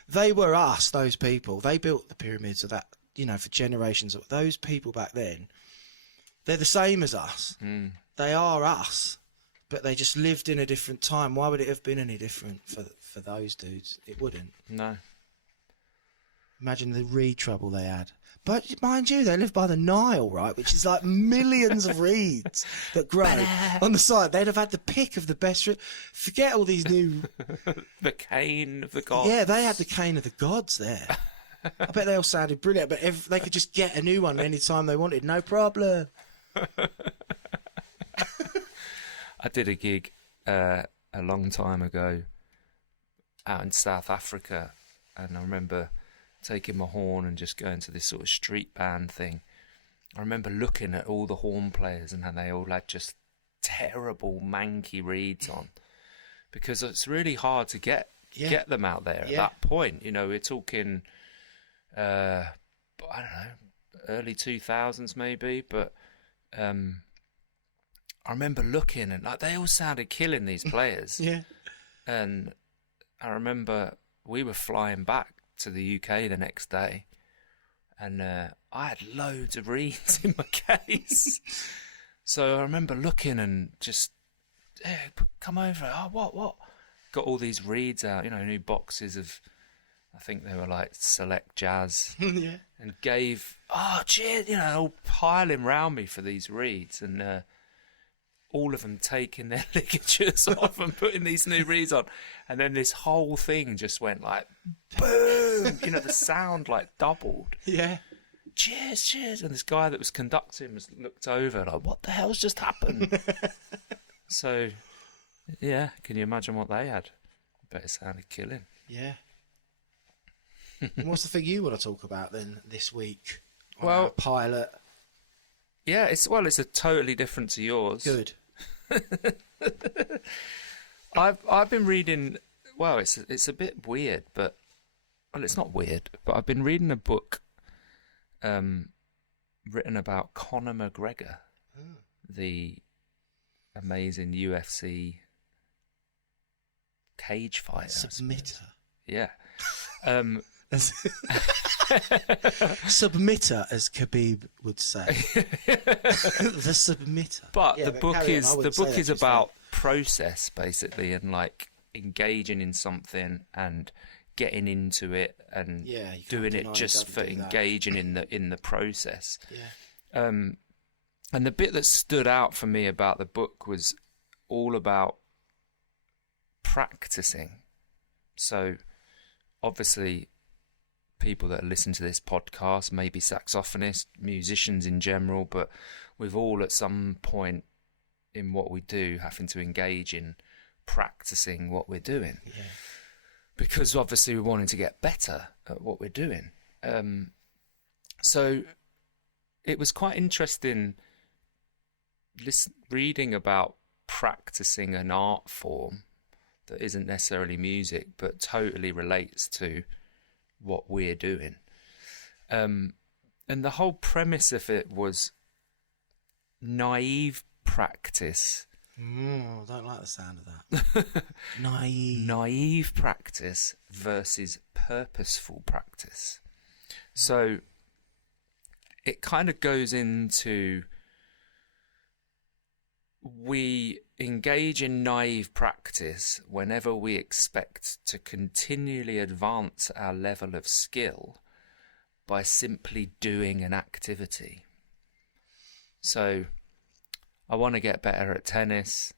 they were us, those people. They built the pyramids of that, for generations. Those people back then, they're the same as us. They are us, but they just lived in a different time. Why would it have been any different for those dudes? It wouldn't. No. Imagine the reed trouble they had. But mind you, they live by the Nile, right? Which is like millions of reeds that grow on the side. They'd have had the pick of the best. Forget all these new. The cane of the gods. Yeah, they had the cane of the gods there. I bet they all sounded brilliant. But if they could just get a new one anytime they wanted, no problem. I did a gig a long time ago out in South Africa, and I remember taking my horn and just going to this sort of street band thing. I remember looking at all the horn players and how they all had just terrible manky reeds on, because it's really hard to get them out there at that point. We're talking I don't know, early 2000s maybe, but I remember looking and they all sounded killing, these players. Yeah. And I remember we were flying back to the UK the next day, and I had loads of reeds in my case. So I remember looking and just, come over. Oh, what? Got all these reeds out, new boxes of, I think they were like Select Jazz. Yeah. And gave, cheers, all piling round me for these reeds. And all of them taking their ligatures off and putting these new reeds on. And then this whole thing just went like, boom! You know, the sound like doubled. Yeah. Cheers, cheers. And this guy that was conducting was looked over like, what the hell's just happened? So, yeah, can you imagine what they had? Bet it sounded killing. Yeah. And what's the thing you want to talk about then this week? On Well- our pilot. Yeah, it's a totally different to yours. Good. I've been reading. Well, it's a bit weird, but it's not weird. But I've been reading a book, written about Conor McGregor, the amazing UFC cage fighter, Submitter. Yeah. Submitter, as Khabib would say. The submitter. But Yeah, the book carry on. I is wouldn't say that just about process basically, and like engaging in something and getting into it and Yeah, you can't doing deny it just he for doesn't do that. engaging in the process. Yeah. And the bit that stood out for me about the book was all about practicing. So obviously people that listen to this podcast may be saxophonists, musicians in general, but we've all at some point in what we do having to engage in practicing what we're doing. Yeah. Because obviously we're wanting to get better at what we're doing. So it was quite interesting reading about practicing an art form that isn't necessarily music, but totally relates to what we're doing. And the whole premise of it was naive practice. I don't like the sound of that. Naive. Naive practice versus purposeful practice. So it kind of goes into, we engage in naive practice whenever we expect to continually advance our level of skill by simply doing an activity. So I want to get better at tennis.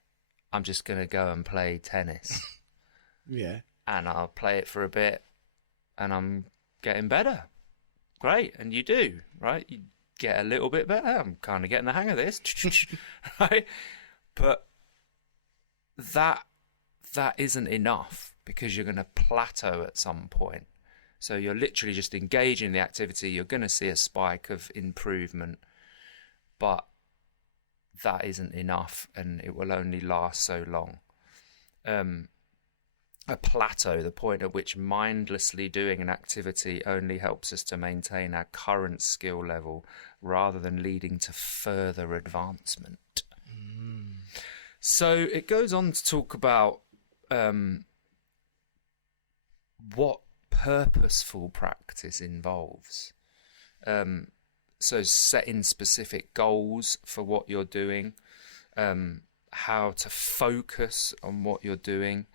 I'm just going to go and play tennis. Yeah. And I'll play it for a bit and I'm getting better. Great. And you do, right? You get a little bit better. I'm kind of getting the hang of this. Right? But that isn't enough, because you're going to plateau at some point. So you're literally just engaging in the activity. You're going to see a spike of improvement, but that isn't enough, and it will only last so long. A plateau, the point at which mindlessly doing an activity only helps us to maintain our current skill level rather than leading to further advancement. So it goes on to talk about what purposeful practice involves. So setting specific goals for what you're doing, how to focus on what you're doing,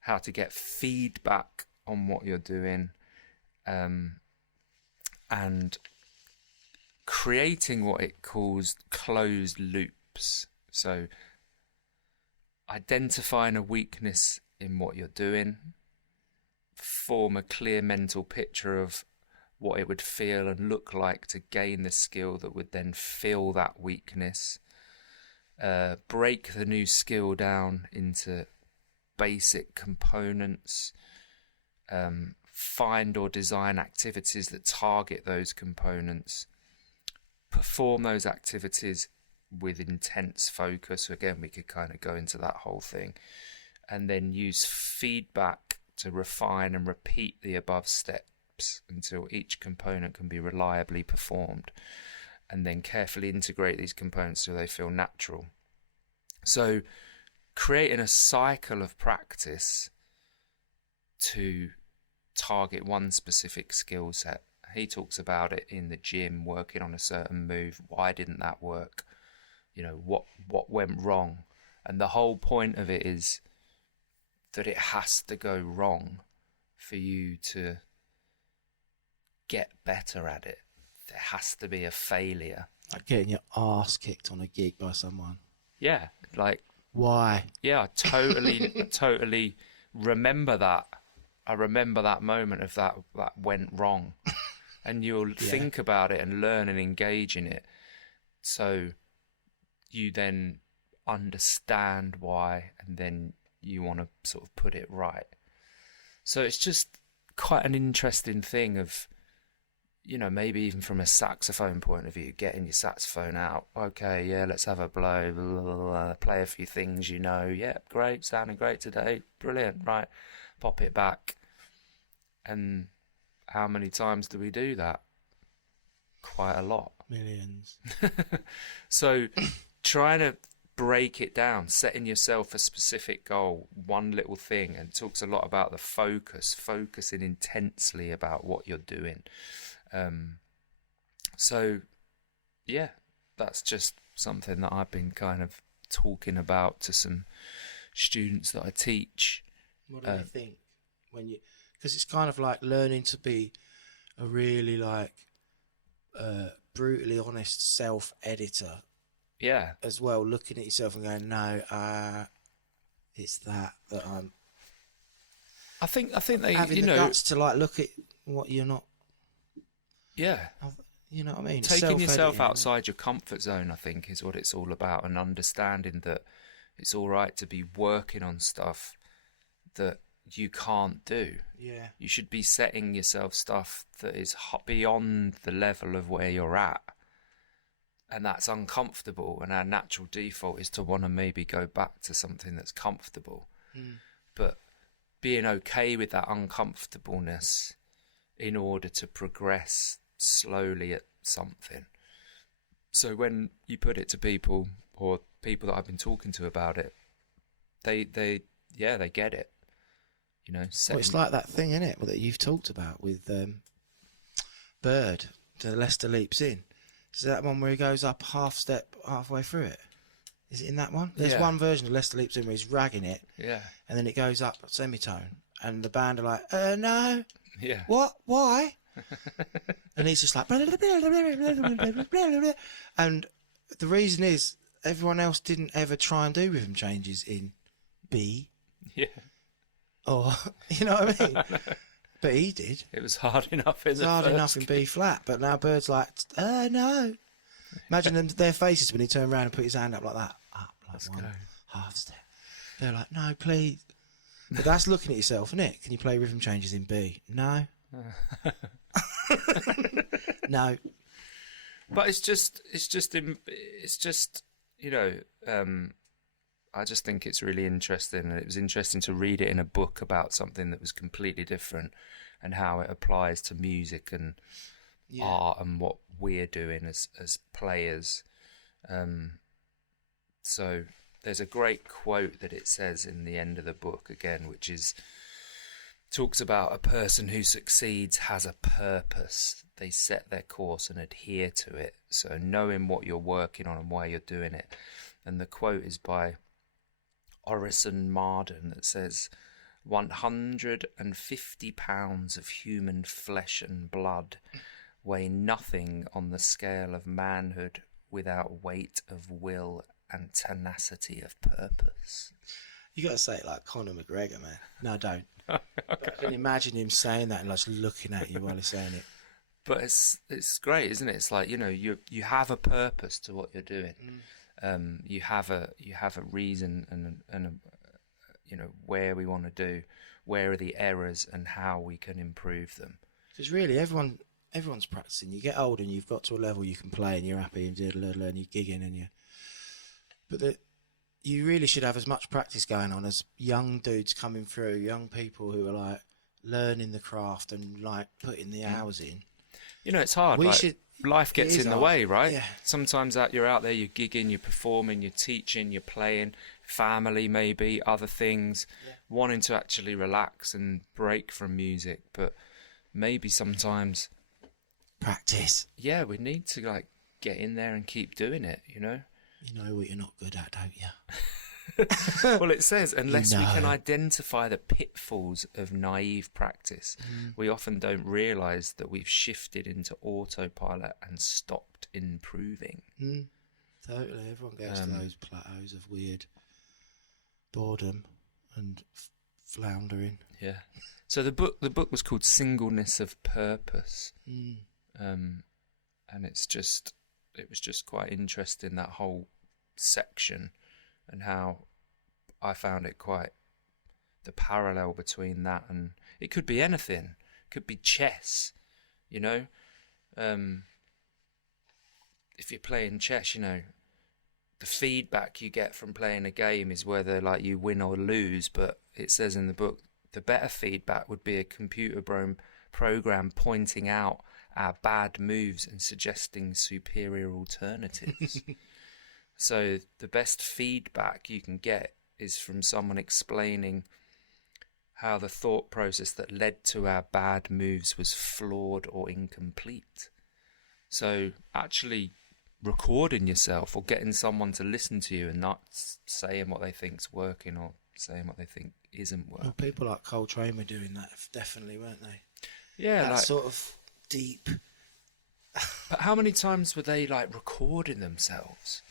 how to get feedback on what you're doing, and creating what it calls closed loops. So identifying a weakness in what you're doing, form a clear mental picture of what it would feel and look like to gain the skill that would then fill that weakness, break the new skill down into basic components, find or design activities that target those components, perform those activities with intense focus. So again, we could kind of go into that whole thing, and then use feedback to refine and repeat the above steps until each component can be reliably performed, and then carefully integrate these components so they feel natural. So creating a cycle of practice to target one specific skill set. He talks about it in the gym, working on a certain move. Why didn't that work? You know, what went wrong? And the whole point of it is that it has to go wrong for you to get better at it. There has to be a failure. Like getting your arse kicked on a gig by someone. Yeah, like, Why? yeah, I totally remember that. I remember that moment of that went wrong. And you'll think about it and learn and engage in it. So you then understand why, and then you want to sort of put it right. So it's just quite an interesting thing of, you know, maybe even from a saxophone point of view, getting your saxophone out. Okay, yeah, let's have a blow, blah, blah, blah, play a few things, you know. Yeah, great, sounding great today, brilliant, right. Pop it back. And how many times do we do that? Quite a lot. Millions. So trying to break it down, setting yourself a specific goal, one little thing, and talks a lot about the focusing intensely about what you're doing. So yeah, that's just something that I've been kind of talking about to some students that I teach. What do they think when you? Because it's kind of like learning to be a really like brutally honest self-editor. Yeah. As well, looking at yourself and going, no, it's that I'm. I think they, having you the know, guts to like look at what you're not. Yeah. You know what I mean? Taking yourself outside your comfort zone, I think, is what it's all about, and understanding that it's all right to be working on stuff that you can't do. Yeah. You should be setting yourself stuff that is beyond the level of where you're at. And that's uncomfortable, and our natural default is to want to maybe go back to something that's comfortable. But being okay with that uncomfortableness in order to progress slowly at something. So when you put it to people, or people that I've been talking to about it, they get it. You know, well, it's like that thing, isn't it, that you've talked about with Bird, the Leicester Leaps In. Is that one where he goes up half step halfway through it? Is it in that one? There's one version of Leicester Leaps In where he's ragging it. Yeah. And then it goes up semitone. And the band are like, no. Yeah. What? Why? And he's just like, and the reason is everyone else didn't ever try and do rhythm changes in B. Yeah. Or, you know what I mean? But he did. It was hard enough in B flat, but now Bird's like, no. Imagine them, their faces when he turned around and put his hand up like that. Up, like Let's one go. half step. They're like, no, please. But that's looking at yourself, isn't it? Can you play rhythm changes in B? No. No. But it's just, you know, I just think it's really interesting, and it was interesting to read it in a book about something that was completely different and how it applies to music and art and what we're doing as players. So there's a great quote that it says in the end of the book again, which is talks about a person who succeeds has a purpose. They set their course and adhere to it. So knowing what you're working on and why you're doing it. And the quote is by Orison Marden that says, 150 pounds of human flesh and blood weigh nothing on the scale of manhood without weight of will and tenacity of purpose. You got to say it like Conor McGregor, man. No, don't. I can imagine him saying that and just looking at you while he's saying it. But it's great, isn't it? It's like, you know, you have a purpose to what you're doing. You have a reason and a, you know, where we want to do, where are the errors and how we can improve them. Because really, everyone's practicing. You get older and you've got to a level you can play and you're happy and you're gigging and you really should have as much practice going on as young dudes coming through, young people who are like learning the craft and like putting the hours in. You know, it's hard. Life gets in the way, right? Yeah. Sometimes you're out there, you're gigging, you're performing, you're teaching, you're playing, family maybe, other things, wanting to actually relax and break from music. But maybe sometimes... practice. Yeah, we need to like get in there and keep doing it, you know? You know what you're not good at, don't you? Well, it says, unless we can identify the pitfalls of naive practice, we often don't realise that we've shifted into autopilot and stopped improving. Totally. Everyone gets to those plateaus of weird boredom and floundering. Yeah. So the book was called Singleness of Purpose, and it was just quite interesting, that whole section, and how I found it quite, the parallel between that and it could be anything, it could be chess, you know. If you're playing chess, you know, the feedback you get from playing a game is whether like you win or lose, but it says in the book the better feedback would be a computer program pointing out our bad moves and suggesting superior alternatives. So the best feedback you can get is from someone explaining how the thought process that led to our bad moves was flawed or incomplete. So actually recording yourself or getting someone to listen to you and not saying what they think's working or saying what they think isn't working. Well, people like Coltrane were doing that, definitely, weren't they? Yeah, that like sort of deep. But how many times were they like recording themselves,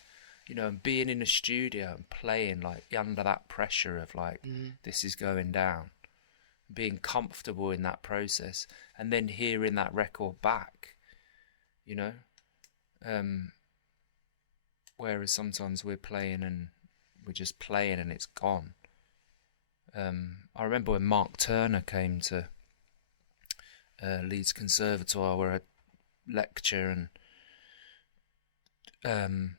you know, and being in a studio and playing like under that pressure of like this is going down, being comfortable in that process, and then hearing that record back, you know. Whereas sometimes we're playing and we're just playing and it's gone. I remember when Mark Turner came to Leeds Conservatoire where I lecture, and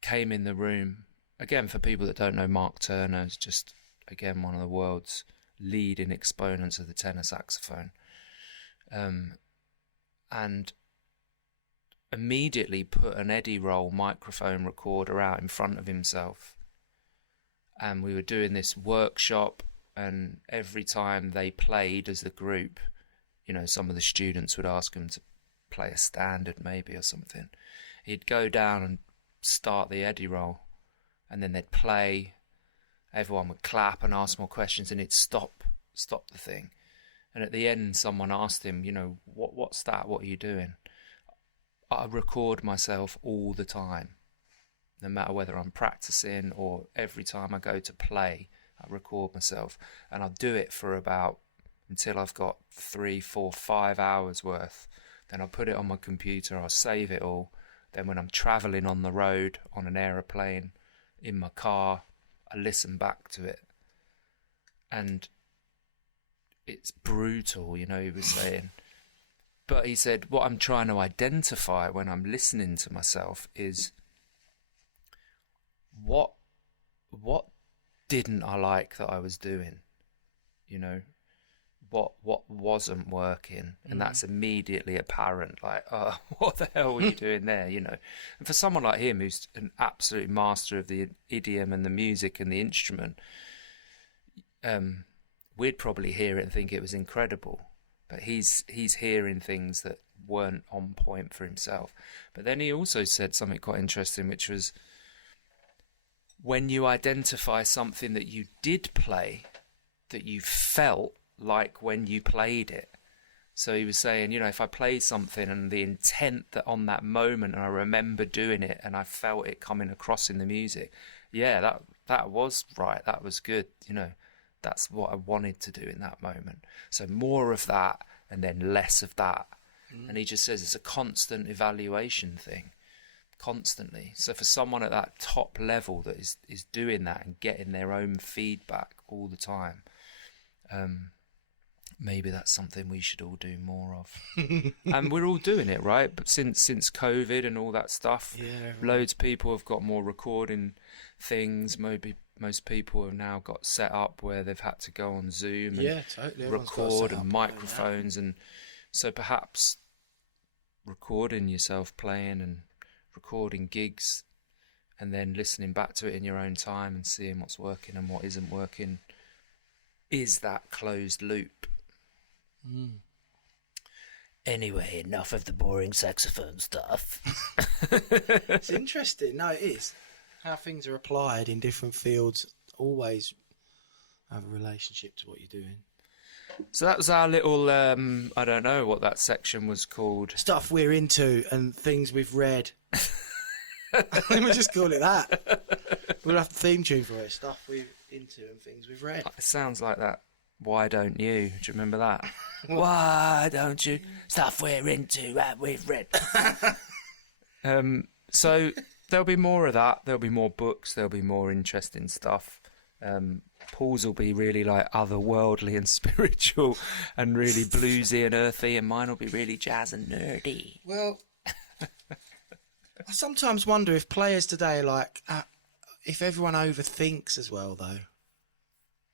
came in the room. Again, for people that don't know, Mark Turner is just, again, one of the world's leading exponents of the tenor saxophone. And immediately put an Eddie Roll microphone recorder out in front of himself. And we were doing this workshop, and every time they played as the group, you know, some of the students would ask him to play a standard maybe or something. He'd go down and start the Eddie Roll, and then they'd play, everyone would clap and ask more questions, and he'd stop the thing. And at the end, someone asked him, you know, what's that? What are you doing? I record myself all the time, no matter whether I'm practicing or every time I go to play, I record myself, and I'll do it for about until I've got 3, 4, 5 hours worth. Then I'll put it on my computer, I'll save it all. Then when I'm travelling on the road, on an aeroplane, in my car, I listen back to it. And it's brutal, you know, he was saying. But he said, what I'm trying to identify when I'm listening to myself is what didn't I like that I was doing? You know, what wasn't working? And that's immediately apparent, like, oh, what the hell were you doing there? You know, and for someone like him who's an absolute master of the idiom and the music and the instrument, we'd probably hear it and think it was incredible. But he's hearing things that weren't on point for himself. But then he also said something quite interesting, which was when you identify something that you did play, that you felt like when you played it. So he was saying, you know, if I play something and the intent that on that moment, and I remember doing it and I felt it coming across in the music, yeah, that was right, that was good, you know. That's what I wanted to do in that moment. So more of that and then less of that. And he just says it's a constant evaluation thing, constantly. So for someone at that top level that is doing that and getting their own feedback all the time, maybe that's something we should all do more of. And we're all doing it, right? But since COVID and all that stuff, loads of people have got more recording things. Maybe most people have now got set up where they've had to go on Zoom and totally. record, and microphones, and so perhaps recording yourself playing and recording gigs and then listening back to it in your own time and seeing what's working and what isn't working is that closed loop. Anyway, enough of the boring saxophone stuff. It's interesting. No, it is. How things are applied in different fields always have a relationship to what you're doing. So that was our little, I don't know what that section was called. Stuff we're into and things we've read. Let me just call it that. We'll have the theme tune for it. Stuff we're into and things we've read. It sounds like that. Why don't you? Do you remember that? Why don't you? Stuff we're into that we've read. So there'll be more of that. There'll be more books. There'll be more interesting stuff. Paul's will be really like otherworldly and spiritual and really bluesy and earthy, and mine will be really jazz and nerdy. Well, I sometimes wonder if players today, if everyone overthinks as well, though.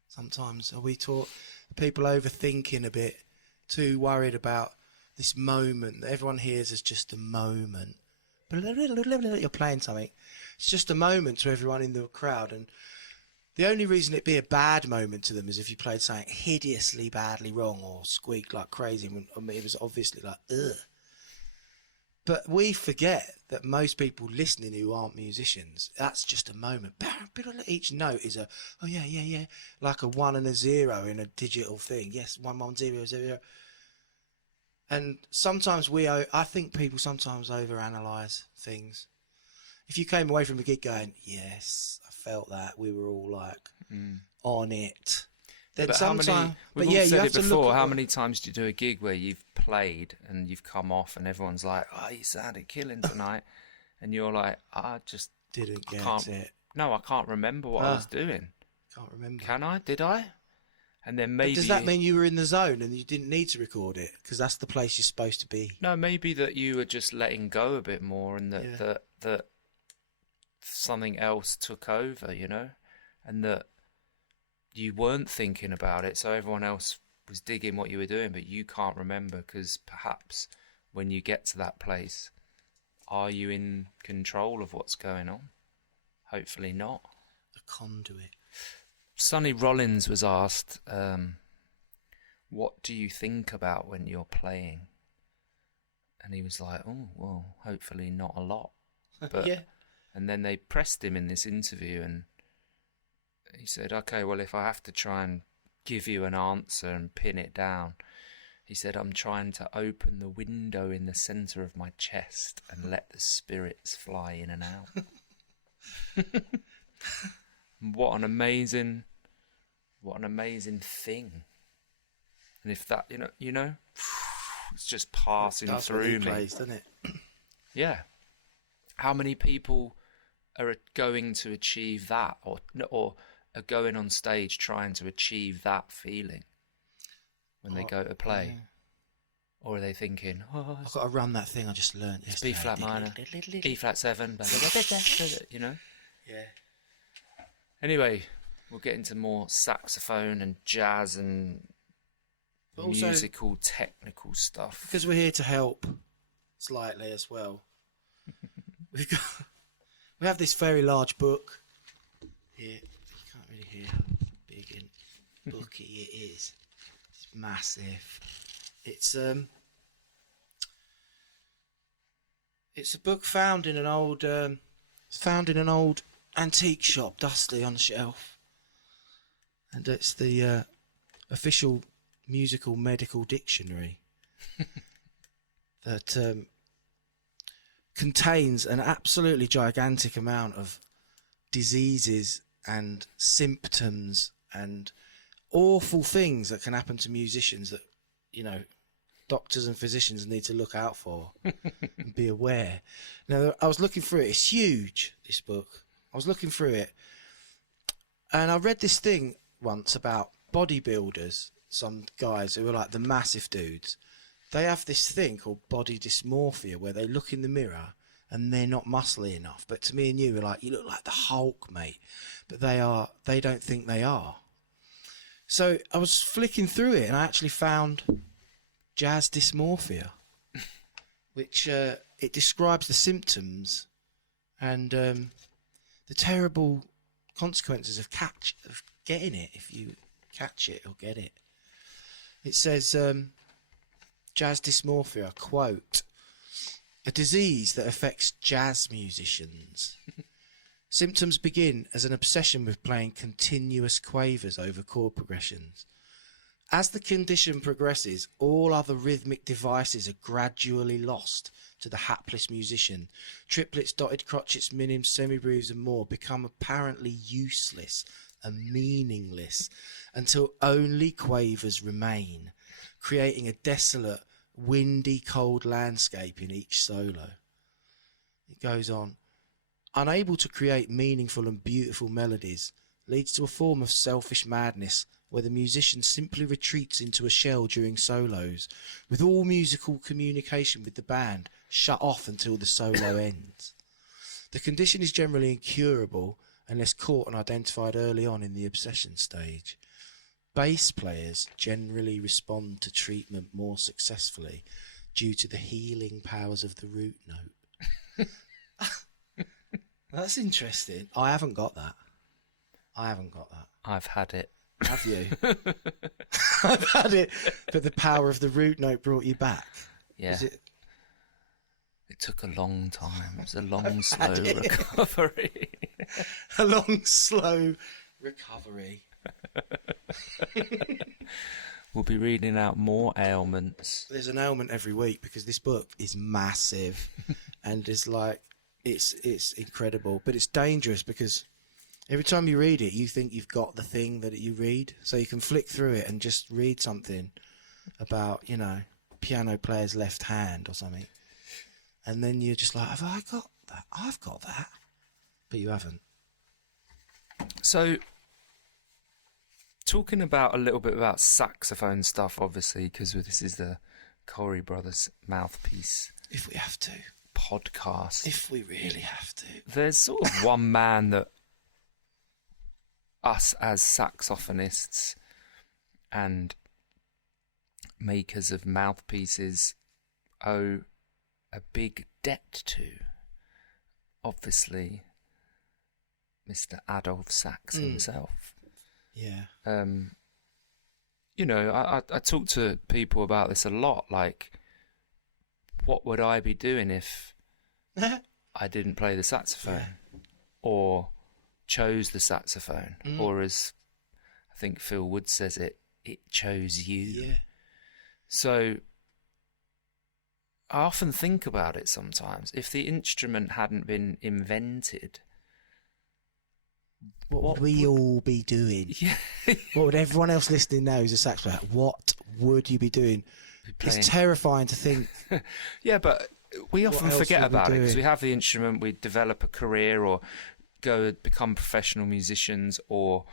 Sometimes are we taught people overthinking a bit, too worried about this moment that everyone hears as just a moment. You're playing something. It's just a moment to everyone in the crowd, and the only reason it'd be a bad moment to them is if you played something hideously badly wrong or squeaked like crazy. I mean, it was obviously like, ugh. But we forget that most people listening who aren't musicians, that's just a moment. Each note is oh yeah, like a 1 and a 0 in a digital thing. Yes, 1 1 0 0. And sometimes I think people sometimes overanalyze things. If you came away from a gig going, yes, I felt that, we were all like on it. Then but sometimes, we've but all yeah, said you have it to before. look at How many times do you do a gig where you've played and you've come off and everyone's like, "Oh, you sounded killing tonight," and you're like, "I just didn't get can't, it. No, I can't remember what I was doing. Can't remember. Can I? Did I?" And then But maybe does that mean you were in the zone and you didn't need to record it because that's the place you're supposed to be? No, maybe that you were just letting go a bit more, and that something else took over, and that you weren't thinking about it, so everyone else was digging what you were doing, but you can't remember because perhaps when you get to that place, are you in control of what's going on? Hopefully not. The conduit. Sonny Rollins was asked, what do you think about when you're playing? And he was like, oh, well, hopefully not a lot. But, yeah. And then they pressed him in this interview and he said, okay, well, if I have to try and give you an answer and pin it down, he said, I'm trying to open the window in the centre of my chest and let the spirits fly in and out. What an amazing thing. And if that, it's just passing through me. Plays, doesn't it? Yeah. How many people are going to achieve that or are going on stage trying to achieve that feeling when they go to play? Yeah. Or are they thinking, oh, I've got to run that thing I just learnt. it's B flat minor, E flat 7, Yeah. Anyway, we'll get into more saxophone and jazz and But also, musical, technical stuff. because we're here to help slightly as well. We have this very large book here. You can't really hear how big and booky it is. It's massive. It's a book found in an old antique shop, dusty on the shelf, and it's the official musical medical dictionary that contains an absolutely gigantic amount of diseases and symptoms and awful things that can happen to musicians that, doctors and physicians need to look out for and be aware. Now, I was looking through it. It's huge, this book. I was looking through it, and I read this thing once about bodybuilders, some guys who are like the massive dudes. They have this thing called body dysmorphia where they look in the mirror and they're not muscly enough. But to me and you, we're like, you look like the Hulk, mate. But they don't think they are. So I was flicking through it and I actually found jazz dysmorphia, which it describes the symptoms and the terrible consequences of getting it if you catch it or get it. It says, jazz dysmorphia, quote, a disease that affects jazz musicians. Symptoms begin as an obsession with playing continuous quavers over chord progressions. As the condition progresses, all other rhythmic devices are gradually lost to the hapless musician. Triplets, dotted crotchets, minims, semibreves and more become apparently useless and meaningless until only quavers remain, creating a desolate, windy, cold landscape in each solo. It goes on. Unable to create meaningful and beautiful melodies leads to a form of selfish madness where the musician simply retreats into a shell during solos, with all musical communication with the band shut off until the solo ends. The condition is generally incurable unless caught and identified early on in the obsession stage. Bass players generally respond to treatment more successfully due to the healing powers of the root note. That's interesting. I haven't got that. I've had it. Have you? I've had it, but the power of the root note brought you back. Yeah. Is it? It took a long time. It was a long, slow recovery. A long, slow recovery. We'll be reading out more ailments. There's an ailment every week because this book is massive and it's like it's incredible, but it's dangerous because every time you read it, you think you've got the thing that you read, so you can flick through it and just read something about, you know, piano player's left hand or something, and then you're just like, have I got that? I've got that, but you haven't. So, talking about a little bit about saxophone stuff, obviously, because this is the Corey Brothers Mouthpiece If we have to. podcast. If we really have to. There's sort of one man that us as saxophonists and makers of mouthpieces owe a big debt to. Obviously, Mr. Adolf Sax himself. Yeah. You know, I talk to people about this a lot, like, what would I be doing if I didn't play the saxophone? Or chose the saxophone? Or as I think Phil Wood says it chose you. Yeah. So I often think about it sometimes. If the instrument hadn't been invented, What would we all be doing? yeah, What would everyone else listening know who's a sax player? What would you be doing? playing- It's terrifying to think. yeah, but we often else forget would we about it do? because we have the instrument, we develop a career or go become professional musicians or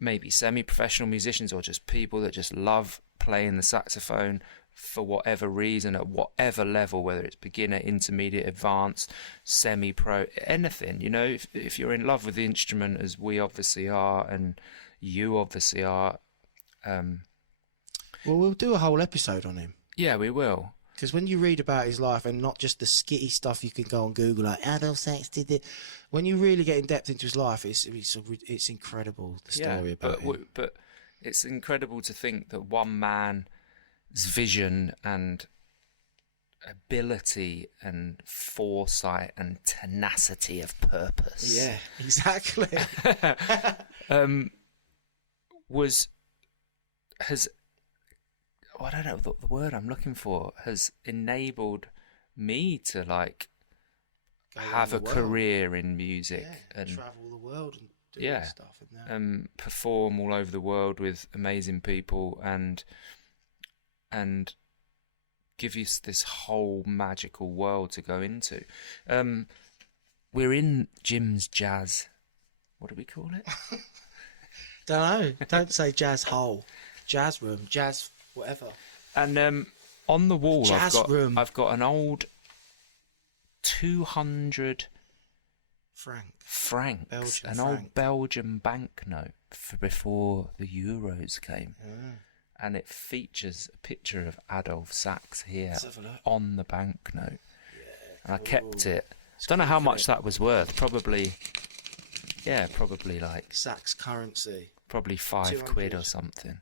maybe semi-professional musicians or just people that just love playing the saxophone for whatever reason at whatever level, whether it's beginner, intermediate, advanced, semi-pro, anything. You know, if you're in love with the instrument as we obviously are and you obviously are, Well, we'll do a whole episode on him. yeah, we will. Because when you read about his life and not just the skitty stuff you can go on Google, like Adolf Sax did it, when you really get in depth into his life, it's incredible, the story about him. But it's incredible to think that one man's vision and ability and foresight and tenacity of purpose, Yeah, exactly. has I don't know the word I'm looking for, has enabled me to like Go have a around the world. career in music Yeah, and travel the world and do Yeah. stuff. And that. perform all over the world with amazing people and give you this whole magical world to go into. We're in Jim's Jazz. What do we call it? Don't know. Don't say jazz hole, jazz room, jazz whatever. And on the wall, Jazz room. I've got an old 200 francs, Belgian an franc. old Belgian banknote for before the Euros came. And it features a picture of Adolf Sax here Let's have a look. on the banknote. And I kept cool. it. Don't know how much that was worth. Probably like Sax currency. probably 5 200. quid or something.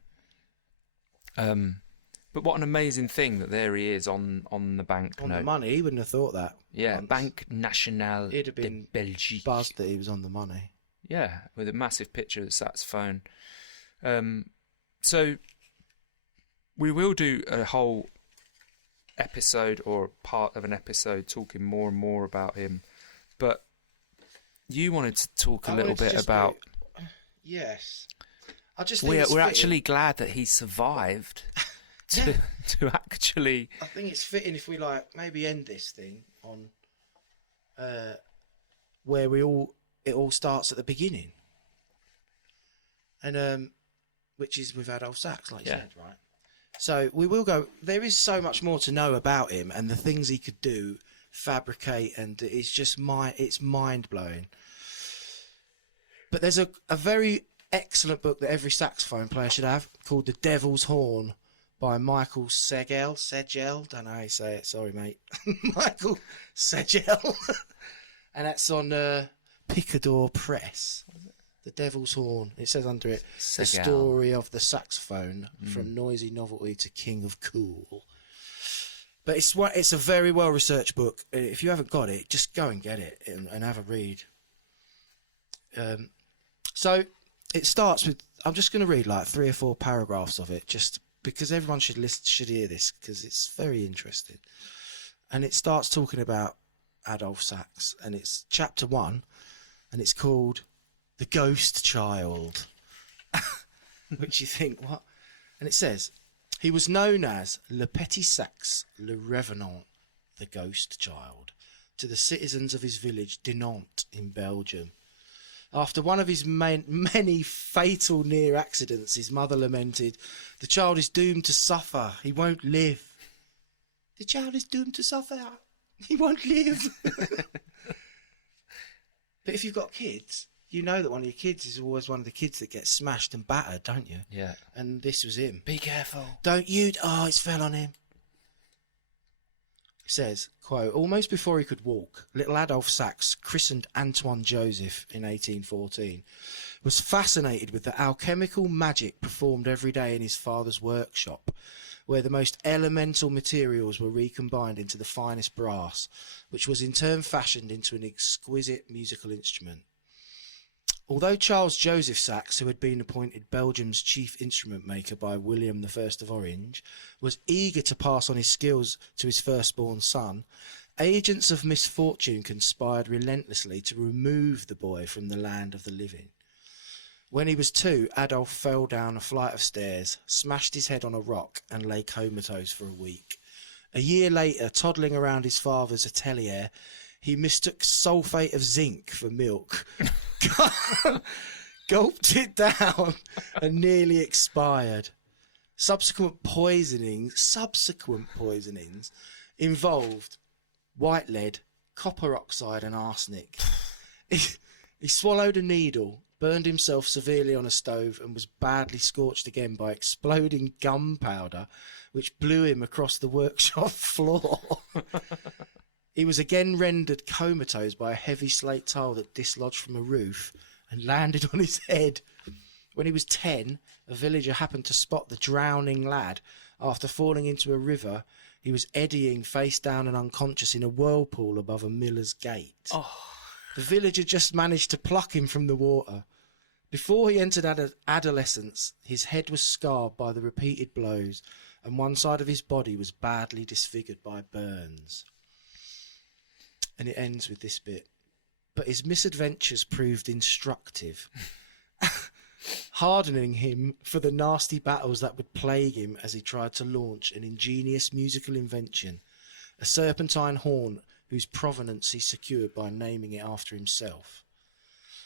But what an amazing thing that there he is on the banknote. On the money, he wouldn't have thought that. Yeah, once. Banque Nationale He'd have de been Belgique. buzzed that he was on the money. Yeah, with a massive picture of the saxophone. So we will do a whole episode or part of an episode talking more and more about him. But you wanted to talk a little bit about... Yes. I just think We're fitting. actually glad that he survived to actually... I think it's fitting if we maybe end this thing on where it all starts at the beginning, and which is with Adolf Sachs, like you said, right? So we will go. There is so much more to know about him and the things he could do, fabricate, and it's just it's mind blowing. But there's a very excellent book that every saxophone player should have called The Devil's Horn by Michael Segel. Don't know how you say it. Sorry, mate. Michael Segel. And that's on Picador Press. The Devil's Horn. It says under it, The Story of the Saxophone, from Noisy Novelty to King of Cool. But it's a very well-researched book. If you haven't got it, just go and get it and have a read. So it starts with... I'm just going to read 3 or 4 paragraphs of it, just because everyone should hear this, because it's very interesting. And it starts talking about Adolf Sachs, and it's chapter 1, and it's called The Ghost Child. Which you think, what? And it says, he was known as Le Petit Sax, Le Revenant, the Ghost Child, to the citizens of his village Dinant in Belgium. After one of his many fatal near accidents, his mother lamented, "The child is doomed to suffer. He won't live." The child is doomed to suffer. He won't live. But if you've got kids, you know that one of your kids is always one of the kids that gets smashed and battered, don't you? Yeah. And this was him. Be careful. Don't you... Oh, it's fell on him. It says, quote, almost before he could walk, little Adolf Sachs, christened Antoine Joseph in 1814, was fascinated with the alchemical magic performed every day in his father's workshop, where the most elemental materials were recombined into the finest brass, which was in turn fashioned into an exquisite musical instrument. Although Charles Joseph Sachs, who had been appointed Belgium's chief instrument maker by William I of Orange, was eager to pass on his skills to his firstborn son, agents of misfortune conspired relentlessly to remove the boy from the land of the living. When he was 2, Adolf fell down a flight of stairs, smashed his head on a rock, and lay comatose for a week. A year later, toddling around his father's atelier, he mistook sulphate of zinc for milk, gulped it down, and nearly expired. Subsequent poisonings involved white lead, copper oxide, and arsenic. He swallowed a needle, burned himself severely on a stove, and was badly scorched again by exploding gunpowder, which blew him across the workshop floor. He was again rendered comatose by a heavy slate tile that dislodged from a roof and landed on his head. When he was 10, a villager happened to spot the drowning lad. After falling into a river, he was eddying face down and unconscious in a whirlpool above a miller's gate. Oh. The villager just managed to pluck him from the water. Before he entered adolescence, his head was scarred by the repeated blows, and one side of his body was badly disfigured by burns. And it ends with this bit. But his misadventures proved instructive, hardening him for the nasty battles that would plague him as he tried to launch an ingenious musical invention, a serpentine horn whose provenance he secured by naming it after himself.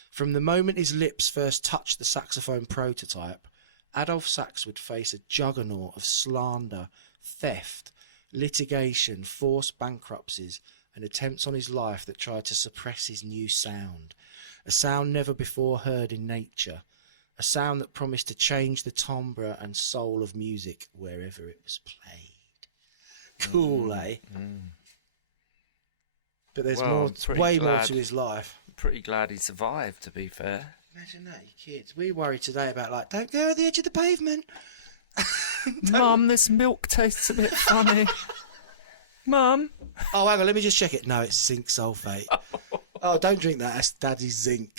From the moment his lips first touched the saxophone prototype, Adolf Sachs would face a juggernaut of slander, theft, litigation, forced bankruptcies, and attempts on his life that tried to suppress his new sound, a sound never before heard in nature, a sound that promised to change the timbre and soul of music wherever it was played. Cool, eh? But there's way more to his life. Pretty glad he survived, to be fair. Imagine that, you kids. We worry today about, don't go at the edge of the pavement. Mum, this milk tastes a bit funny. Mum. Oh, hang on, let me just check it. No, it's zinc sulphate. Oh, don't drink that. That's Daddy's zinc.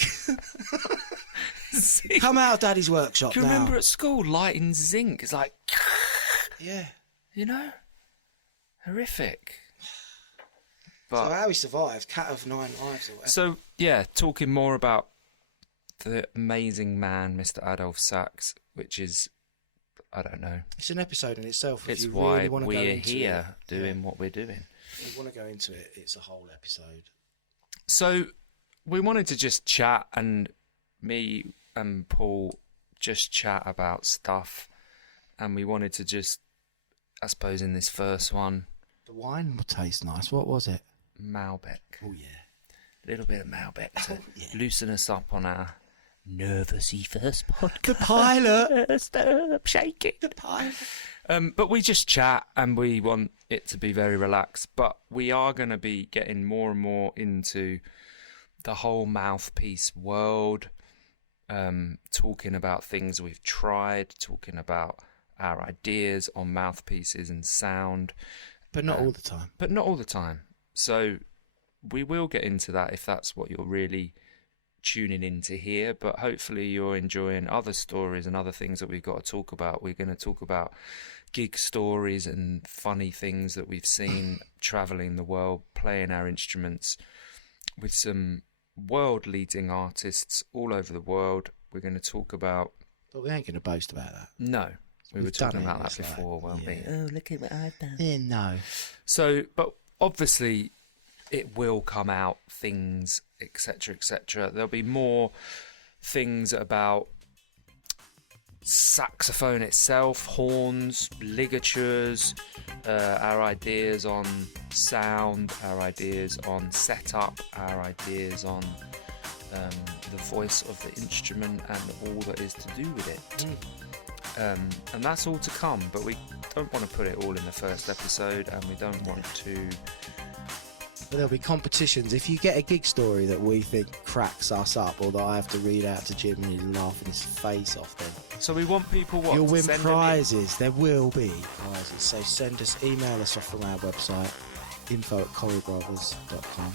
Zinc. Come out of Daddy's workworkshop now. Do you remember at school lighting zinc? It's like... Yeah. You know? Horrific. So how he survived, cat of 9 lives or whatever. So, yeah, talking more about the amazing man, Mr. Adolf Sachs, which is, I don't know. It's an episode in itself. If It's you why really want to go we're into here it. doing what we're doing. If you want to go into it, it's a whole episode. So, we wanted to just chat, and me and Paul just chat about stuff, and we wanted to just, I suppose in this first one, The wine will taste nice. What was it? Malbec. Oh, yeah. A little bit of Malbec to yeah. loosen us up on our nervousy first podcast. The pilot. Stop shaking. The pilot. But we just chat, and we want it to be very relaxed. But we are going to be getting more and more into the whole mouthpiece world, talking about things we've tried, talking about our ideas on mouthpieces and sound. But not all the time. But not all the time. So we will get into that if that's what you're really tuning in to hear. But hopefully you're enjoying other stories and other things that we've got to talk about. We're going to talk about gig stories and funny things that we've seen travelling the world, playing our instruments with some world-leading artists all over the world. We're going to talk about... But we ain't going to boast about that. No. We were We've done talking it, about that it's like, before, weren't we? yeah. Oh, look at what I've done. Yeah, no. So, but obviously, it will come out, things, etc., etc. There'll be more things about saxophone itself, horns, ligatures, our ideas on sound, our ideas on setup, our ideas on the voice of the instrument and all that is to do with it. And that's all to come, but we don't want to put it all in the first episode, and we don't want to... But there'll be competitions. If you get a gig story that we think cracks us up, or that I have to read out to Jim and he's laughing his face off, then So we want people, you'll to win send them in? prizes. There will be prizes. So email us off from our website, info@corrybrothers.com,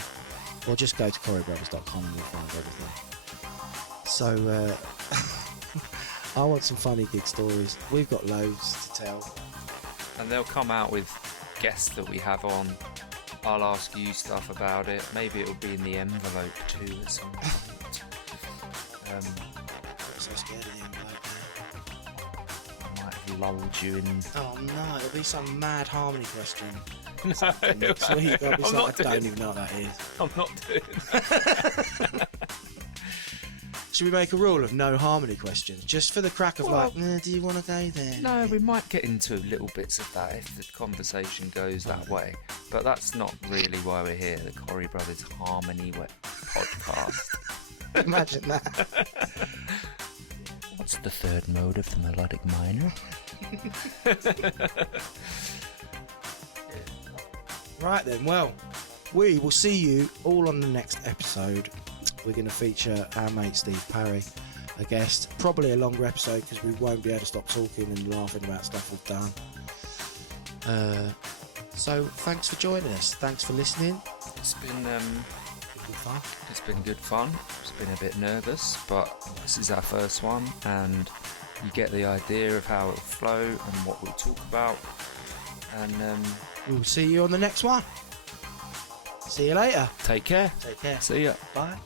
or just go to corrybrothers.com and you'll find everything. So I want some funny gig stories. We've got loads to tell. And they'll come out with guests that we have on. I'll ask you stuff about it. Maybe it'll be in the envelope too at some point. I'm so scared of the envelope now. I might have lulled you in. Oh no, it'll be some mad harmony question. No, Next week, I'll be I'm like, not I don't doing even know what that is. I'm not doing that. Should we make a rule of no harmony questions? Just for the crack of Well, do you want to go there? No, we might get into little bits of that if the conversation goes that way. But that's not really why we're here, the Corey Brothers Harmony podcast. Imagine that. What's the third mode of the melodic minor? Right then, well, we will see you all on the next episode. We're going to feature our mate Steve Parry, a guest. Probably a longer episode because we won't be able to stop talking and laughing about stuff we've done. So thanks for joining us. Thanks for listening. It's been Good fun. It's been good fun. It's been a bit nervous, but this is our first one, and you get the idea of how it'll flow and what we'll talk about. And We'll see you on the next one. See you later. take care. Take care. See ya. Bye.